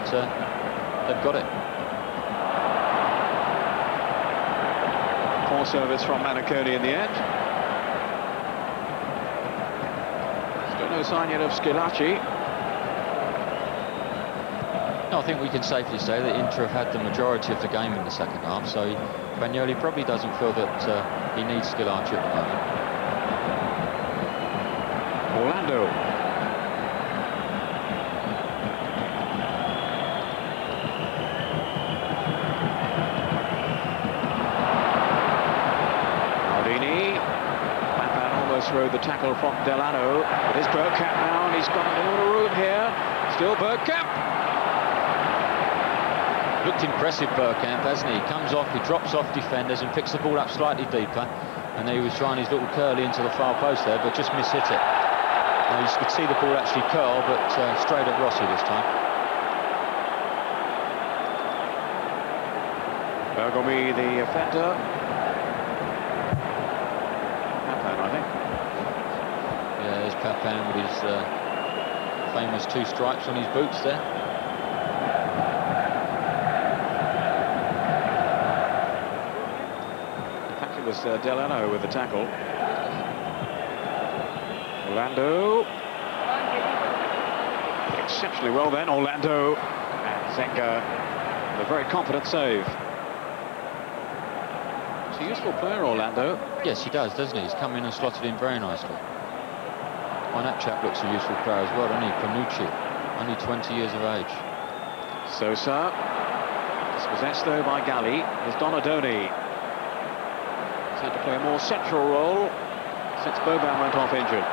they've got it. Poor service from Maniconi in the end. Still no sign yet of Schillaci. No, I think we can safely say that Inter have had the majority of the game in the second half, so Bagnoli probably doesn't feel that he needs Schillaci at the moment. Orlando. Maldini. Papin almost rode the tackle from Delano. It is Bergkamp now, and he's got a little room here. Still Bergkamp. Looked impressive, Bergkamp, hasn't he? He comes off, he drops off defenders and picks the ball up slightly deeper. And then he was trying his little curly into the far post there, but just mishit it. Now you could see the ball actually curl, but straight at Rossi this time. Bergomi, the offender. Papin, I think. Yeah, there's Papin with his famous 2 stripes on his boots there. It was Delano with the tackle. Orlando. Exceptionally well then, Orlando. And Zenga with a very confident save. He's a useful player, Orlando. Yes, he does, doesn't he? He's come in and slotted in very nicely. Oh, that chap looks a useful player as well, doesn't he? Panucci, only 20 years of age. Sosa. Dispossessed though by Galli. There's Donadoni. To play a more central role since Boban went off injured.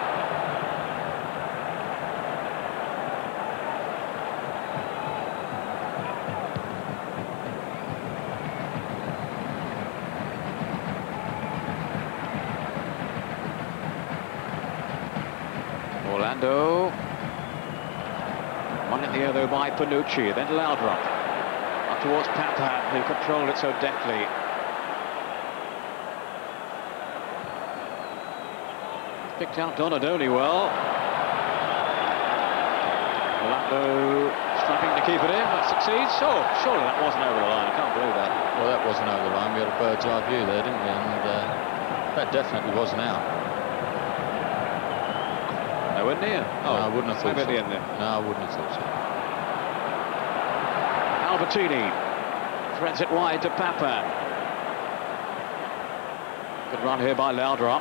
Orlando. One in the air though by Panucci, then Laudrup. Up towards Papin, who controlled it so deftly. Picked out Donadoni well. Orlando struggling to keep it in, but succeeds. Oh, surely that wasn't over the line. I can't believe that. Well, that wasn't over the line. We had a bird's eye view there, didn't we? And that definitely wasn't out. Nowhere near. Oh, no, I wouldn't have thought so. Maybe at the end there. No, I wouldn't have thought so. Albertini threads it wide to Papin. Good run here by Laudrup.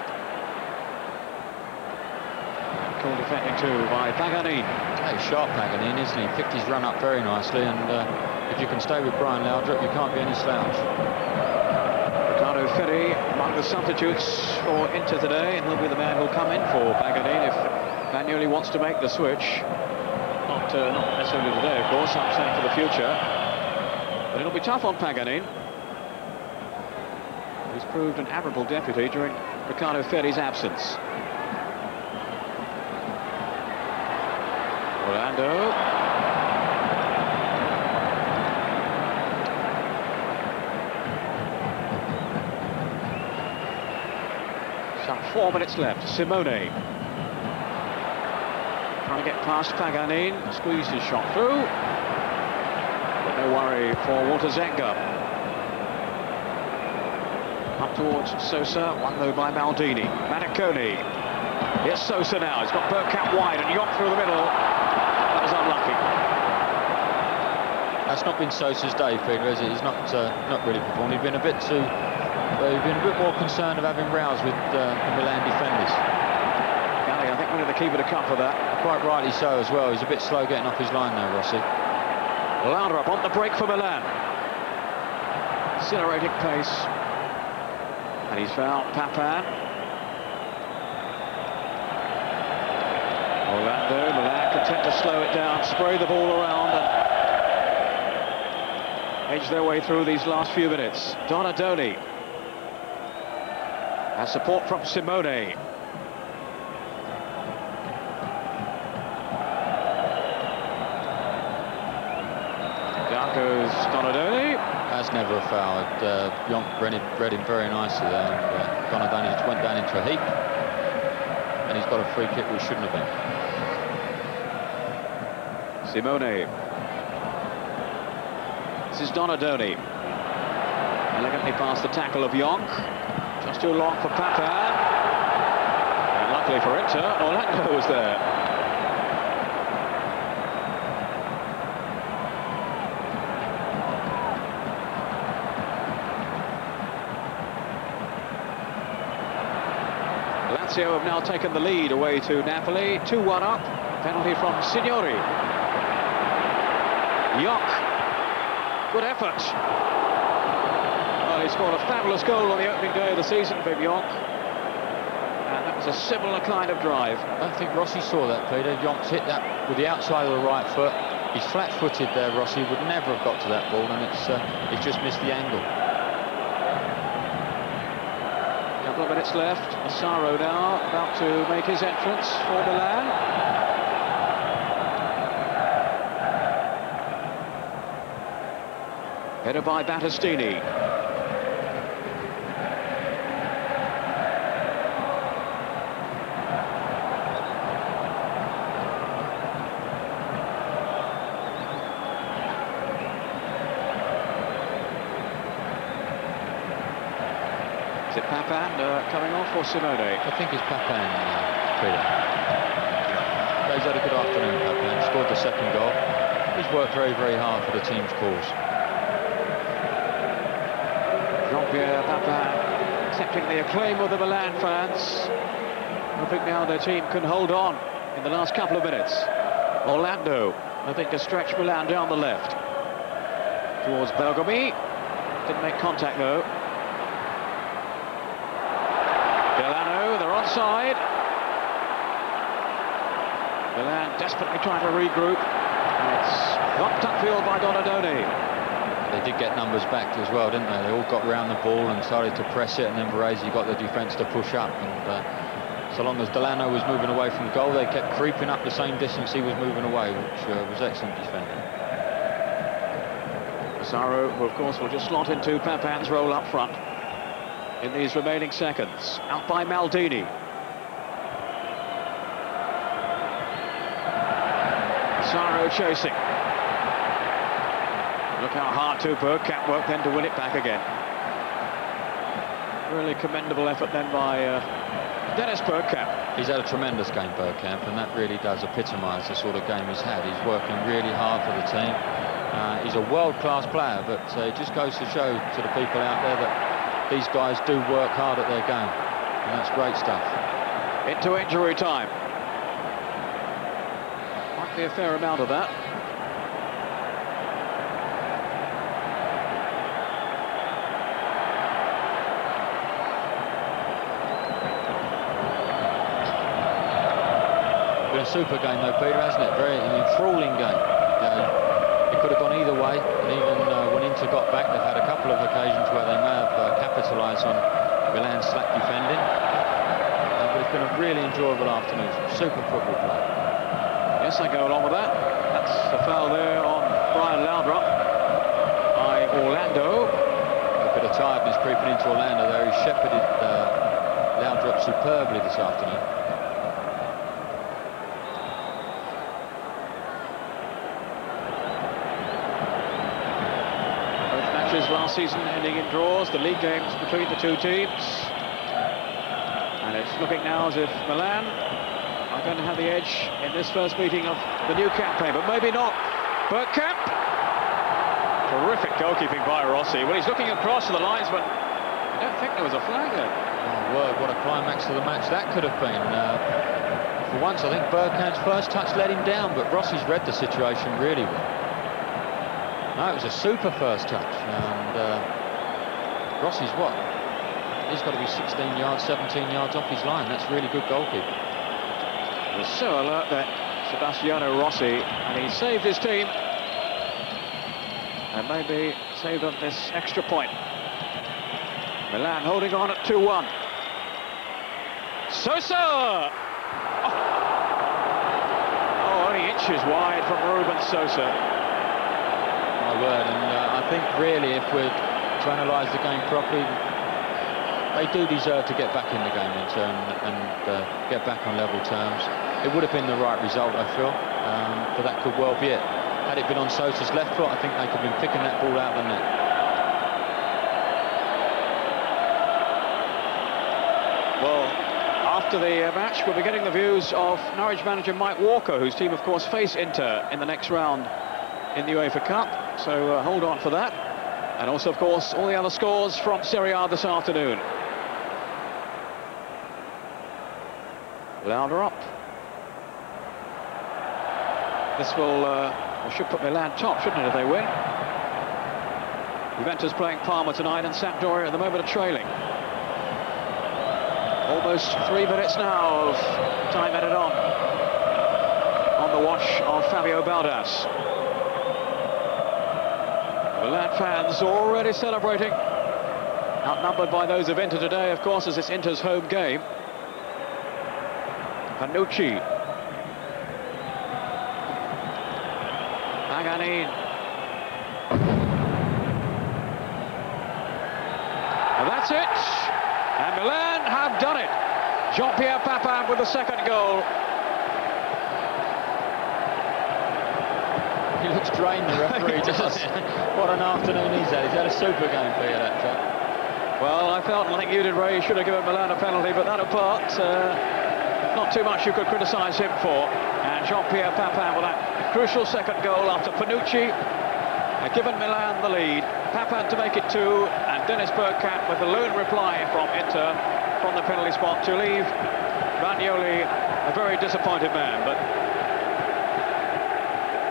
Cool defending too by Paganini. Hey, sharp Paganini, isn't he? Picked his run up very nicely, and if you can stay with Brian Laudrup, you can't be any slouch. Ricardo Ferri among the substitutes for Inter today, and he'll be the man who'll come in for Paganini if Bagnoli wants to make the switch. Not necessarily today, of course, I'm saying for the future. It'll be tough on Paganin. He's proved an admirable deputy during Riccardo Ferri's absence. Orlando. Some 4 minutes left. Simone. Trying to get past Paganin. Squeezed his shot through. But no worry for Walter Zenga. Up towards Sosa, won though by Maldini. Maniconi. Here's Sosa now. He's got Bergkamp wide and Yock through the middle. That was unlucky. That's not been Sosa's day, Peter, has it? He's not really performed. He's been a bit more concerned of having rows with the Milan defenders. Galli, I think, wanted the keeper to cut for that. Quite rightly so as well. He's a bit slow getting off his line now, Rossi. Laudrup on the break for Milan. Accelerating pace. And he's fouled Papin. Orlando, Milan content to slow it down, spray the ball around and edge their way through these last few minutes. Donadoni has support from Simone. Down goes Donadoni. That's never a foul. Jonk read him very nicely there. Donadoni just went down into a heap. And he's got a free kick which shouldn't have been. Simone. This is Donadoni. Elegantly past the tackle of Jonk. Just too long for Papin. And luckily for Inter, Orlando was there. Lazio have now taken the lead away to Napoli. 2-1 up. Penalty from Signori. Yock. Good effort. Well, he scored a fabulous goal on the opening day of the season for Yock. And that was a similar kind of drive. I don't think Rossi saw that, Peter. Yonk's hit that with the outside of the right foot. He's flat-footed there, Rossi. Would never have got to that ball, and it's just missed the angle. Couple of minutes left. Siro now about to make his entrance for Milan. Headed by Battistini. Is it Papin coming off or Simone? I think it's Papin, Peter. He's had a good afternoon, Papin. Scored the second goal. He's worked very, very hard for the team's cause. Jean-Pierre Papin accepting the acclaim of the Milan fans. Hoping now their team can hold on in the last couple of minutes. Orlando, I think, to stretch Milan down the left. Towards Bergkamp. Didn't make contact, though. Delano, they're onside. Milan desperately trying to regroup. It's knocked upfield by Donadoni. They did get numbers back as well, didn't they? They all got round the ball and started to press it, and then Baresi got the defence to push up. And so long as Delano was moving away from goal, they kept creeping up the same distance he was moving away, which was excellent defending. Siro, who of course will just slot into Papin's role up front in these remaining seconds. Out by Maldini. Siro chasing. Look how hard to Bergkamp worked then to win it back again. Really commendable effort then by Dennis Bergkamp. He's had a tremendous game, Bergkamp, and that really does epitomise the sort of game he's had. He's working really hard for the team. He's a world-class player, but it just goes to show to the people out there that these guys do work hard at their game, and that's great stuff. Into injury time. Might be a fair amount of that. Been a super game though, Peter, hasn't it? Very enthralling game. It could have gone either way, and even when Inter got back, they've had a couple of occasions where they may have capitalised on Milan's slack defending. But it's been a really enjoyable afternoon. Super football play. Yes, I go along with that. That's the foul there on Brian Laudrup by Orlando. A bit of tiredness creeping into Orlando there. He shepherded Laudrup superbly this afternoon. Both matches last season ending in draws, the league games between the two teams. And it's looking now as if Milan are going to have the edge in this first meeting of the new campaign, but maybe not. Bergkamp. Terrific goalkeeping by Rossi. Well, he's looking across to the linesman. I don't think there was a flag there. Oh, word, what a climax to the match that could have been. For once, I think Bergkamp's first touch let him down, but Rossi's read the situation really well. No, it was a super first touch, and Rossi's what? He's got to be 16 yards, 17 yards off his line. That's really good goalkeeping. He was so alert there, Sebastiano Rossi, and he saved his team. And maybe saved them this extra point. Milan holding on at 2-1. Sosa! Oh, only inches wide from Ruben Sosa. My word, and I think really if we're to analyse the game properly, they do deserve to get back in the game and get back on level terms. It would have been the right result, I feel, but that could well be it. Had it been on Sosa's left foot, I think they could have been picking that ball out of the net. Well, after the match, we'll be getting the views of Norwich manager Mike Walker, whose team, of course, face Inter in the next round in the UEFA Cup. So hold on for that. And also, of course, all the other scores from Serie A this afternoon. Louder up. This will should put Milan top, shouldn't it, if they win? Juventus playing Parma tonight, and Sampdoria at the moment are trailing. Almost 3 minutes now of time added on the watch of Fabio Baldas. Milan fans already celebrating, outnumbered by those of Inter today, of course, as it's Inter's home game. Panucci. Maganin. And that's it. And Milan have done it. Jean-Pierre Papin with the second goal. He looks drained, the referee does. What an afternoon he's had. He's had a super game for you, that chap. Well, I think you did, Ray. Should have given Milan a penalty, but that apart, not too much you could criticise him for. And Jean-Pierre Papin with that crucial second goal after Panucci had given Milan the lead. Papin to make it 2, and Dennis Bergkamp with the lone reply from Inter from the penalty spot to leave Bagnoli a very disappointed man. But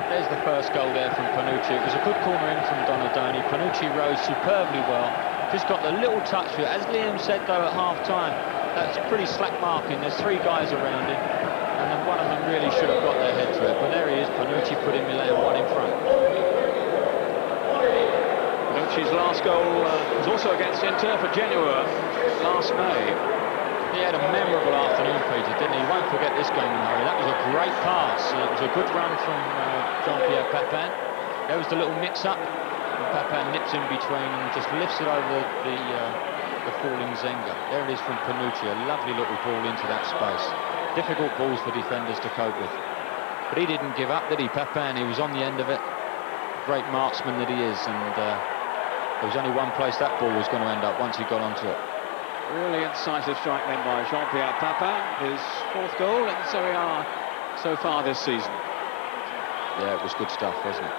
there's the first goal there from Panucci. It was a good corner in from Donadoni. Panucci rose superbly well. Just got the little touch for it. As Liam said, though, at half-time, that's pretty slack marking. There's 3 guys around him, and then one of them really should have got their head to it. But there he is, Panucci putting Milan 1 in front. Panucci's last goal was also against Inter for Genoa last May. He had a memorable afternoon, Peter, didn't he? You won't forget this game in a hurry. That was a great pass. It was a good run from Jean-Pierre Papin. There was the little mix-up. Papin nips in between and just lifts it over the falling Zenga. There it is from Panucci, a lovely little ball into that space. Difficult balls for defenders to cope with. But he didn't give up, did he, Papin? He was on the end of it. Great marksman that he is, and there was only one place that ball was going to end up once he got onto it. Really incisive strike then by Jean-Pierre Papin, his 4th goal in Serie A so far this season. Yeah, it was good stuff, wasn't it?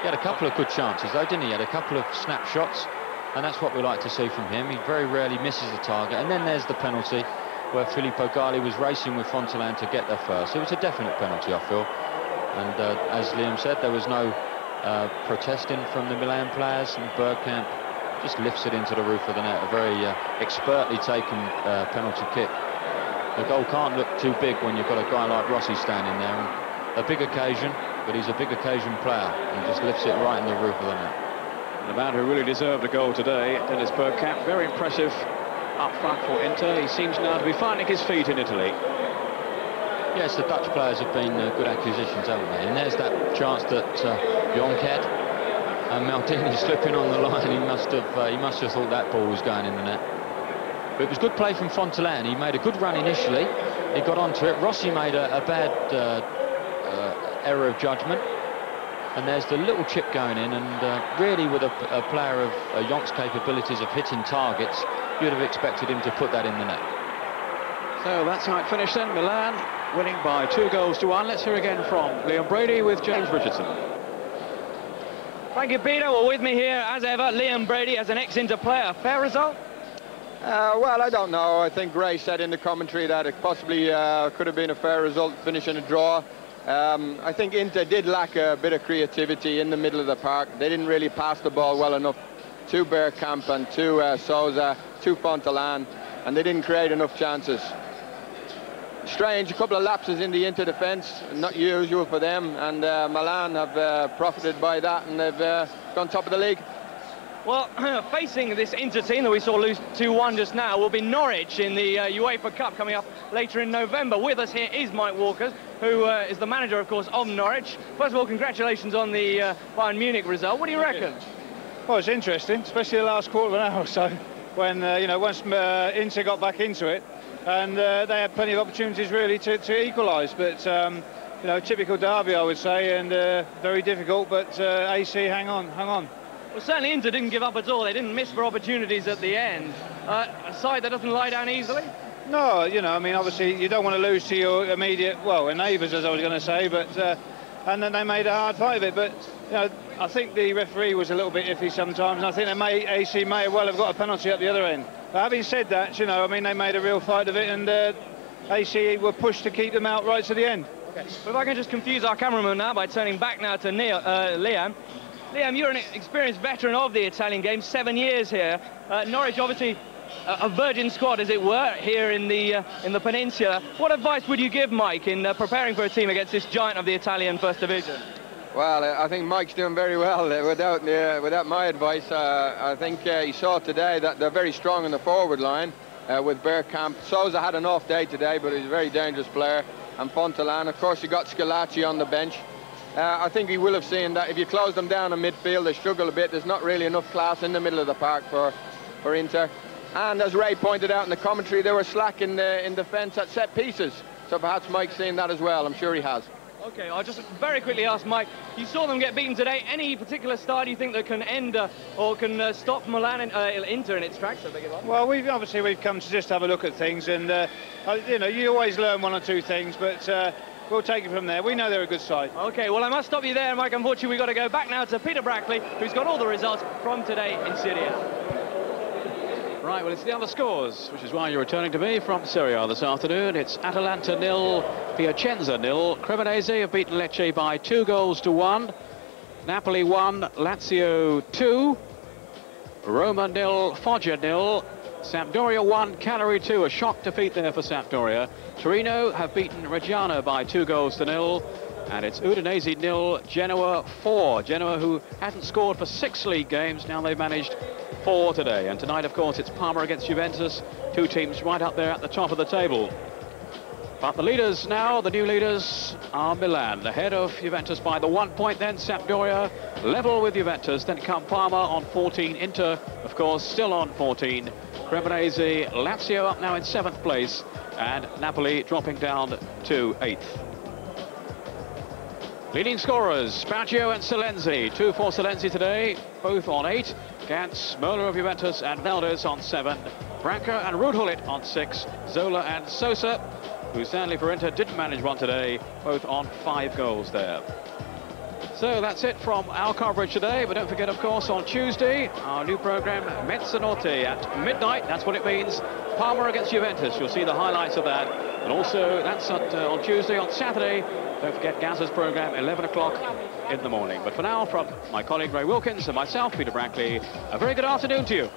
He had a couple of good chances, though, didn't he? He had a couple of snapshots, and that's what we like to see from him. He very rarely misses the target. And then there's the penalty, where Filippo Gali was racing with Fontaine to get there first. It was a definite penalty, I feel. And as Liam said, there was no protesting from the Milan players, and Bergkamp just lifts it into the roof of the net. A very expertly taken penalty kick. The goal can't look too big when you've got a guy like Rossi standing there, and a big occasion, but he's a big occasion player. He just lifts it right in the roof of the net. The man who really deserved a goal today, Dennis Bergkamp, very impressive up front for Inter. He seems now to be finding his feet in Italy. Yes, the Dutch players have been good acquisitions, haven't they? And there's that chance that Jonk had. And Maldini slipping on the line. He must have thought that ball was going in the net. But it was good play from Fontaine. He made a good run initially. He got onto it. Rossi made a bad error of judgment. And there's the little chip going in. And really, with a player of Jonk's capabilities of hitting targets, you'd have expected him to put that in the net. So that's how it finished then. Milan winning by 2-1. Let's hear again from Liam Brady with James Richardson. Thank you, Peter. Well, with me here, as ever, Liam Brady as an ex-Inter player. Fair result? Well, I don't know. I think Gray said in the commentary that it possibly could have been a fair result, finishing a draw. I think Inter did lack a bit of creativity in the middle of the park. They didn't really pass the ball well enough to Bergkamp and to Sousa, to Fontaine, and they didn't create enough chances. Strange, a couple of lapses in the Inter defence, not usual for them, and Milan have profited by that, and they've gone top of the league. Well, facing this Inter team that we saw lose 2-1 just now will be Norwich in the UEFA Cup coming up later in November. With us here is Mike Walker, who is the manager, of course, of Norwich. First of all, congratulations on the Bayern Munich result. What do you reckon? Well, it's interesting, especially the last quarter of an hour or so, when, you know, once Inter got back into it, and they had plenty of opportunities really to equalise, but you know, typical derby, I would say, and very difficult, but AC hung on. Well, certainly Inter didn't give up at all. They didn't miss for opportunities at the end. A side that doesn't lie down easily? No, you know, I mean, obviously you don't want to lose to your immediate, well, neighbours, as I was going to say, but and then they made a hard fight of it, but you know, I think the referee was a little bit iffy sometimes, and I think AC may well have got a penalty at the other end. But having said that, you know, I mean, they made a real fight of it, and AC were pushed to keep them out right to the end. Okay. But if I can just confuse our cameraman now by turning back now to Liam. Liam, you're an experienced veteran of the Italian game, 7 years here. Norwich, obviously, a virgin squad, as it were, here in the peninsula. What advice would you give Mike in preparing for a team against this giant of the Italian First Division? Well, I think Mike's doing very well without my advice. I think he saw today that they're very strong in the forward line with Bergkamp. Sousa had an off day today, but he's a very dangerous player. And Fontaine, of course, you got Scalacci on the bench. I think he will have seen that if you close them down in midfield, they struggle a bit. There's not really enough class in the middle of the park for Inter. And as Ray pointed out in the commentary, they were slack in defence at set pieces. So perhaps Mike's seen that as well. I'm sure he has. Okay, I'll just very quickly ask Mike, you saw them get beaten today. Any particular style you think that can end or can stop Milan and Inter in its tracks? Well, we've come to just have a look at things, and you know, you always learn one or two things, but we'll take it from there. We know they're a good side. Okay, well, I must stop you there, Mike. Unfortunately, we've got to go back now to Peter Brackley, who's got all the results from today in Serie A. Right, well, it's the other scores, which is why you're returning to me from Serie A this afternoon. It's Atalanta 0, Piacenza 0. Cremonese have beaten Lecce by 2-1. Napoli 1, Lazio 2. Roma 0, Foggia 0. Sampdoria 1, Cagliari 2. A shock defeat there for Sampdoria. Torino have beaten Reggiana by 2-0. And it's Udinese 0, Genoa 4. Genoa, who hadn't scored for 6 league games, now they've managed 4 today. And tonight, of course, it's Parma against Juventus, two teams right up there at the top of the table. But the leaders now, the new leaders, are Milan, ahead of Juventus by the 1 point, then Sampdoria, level with Juventus, then come Parma on 14, Inter, of course, still on 14, Cremonese, Lazio up now in 7th place, and Napoli dropping down to 8th. Leading scorers, Baggio and Silenzi. 2 for Silenzi today, both on 8. Gantz, Möller of Juventus and Valdez on 7. Branca and Rudhulit on 6. Zola and Sosa, who sadly for Inter didn't manage one today, both on 5 goals there. So that's it from our coverage today, but don't forget, of course, on Tuesday, our new programme, Mezzanotte at midnight. That's what it means. Parma against Juventus. You'll see the highlights of that. And also, that's on Tuesday. On Saturday, don't forget Gazza's programme, 11 o'clock in the morning. But for now, from my colleague Ray Wilkins and myself, Peter Brackley, a very good afternoon to you.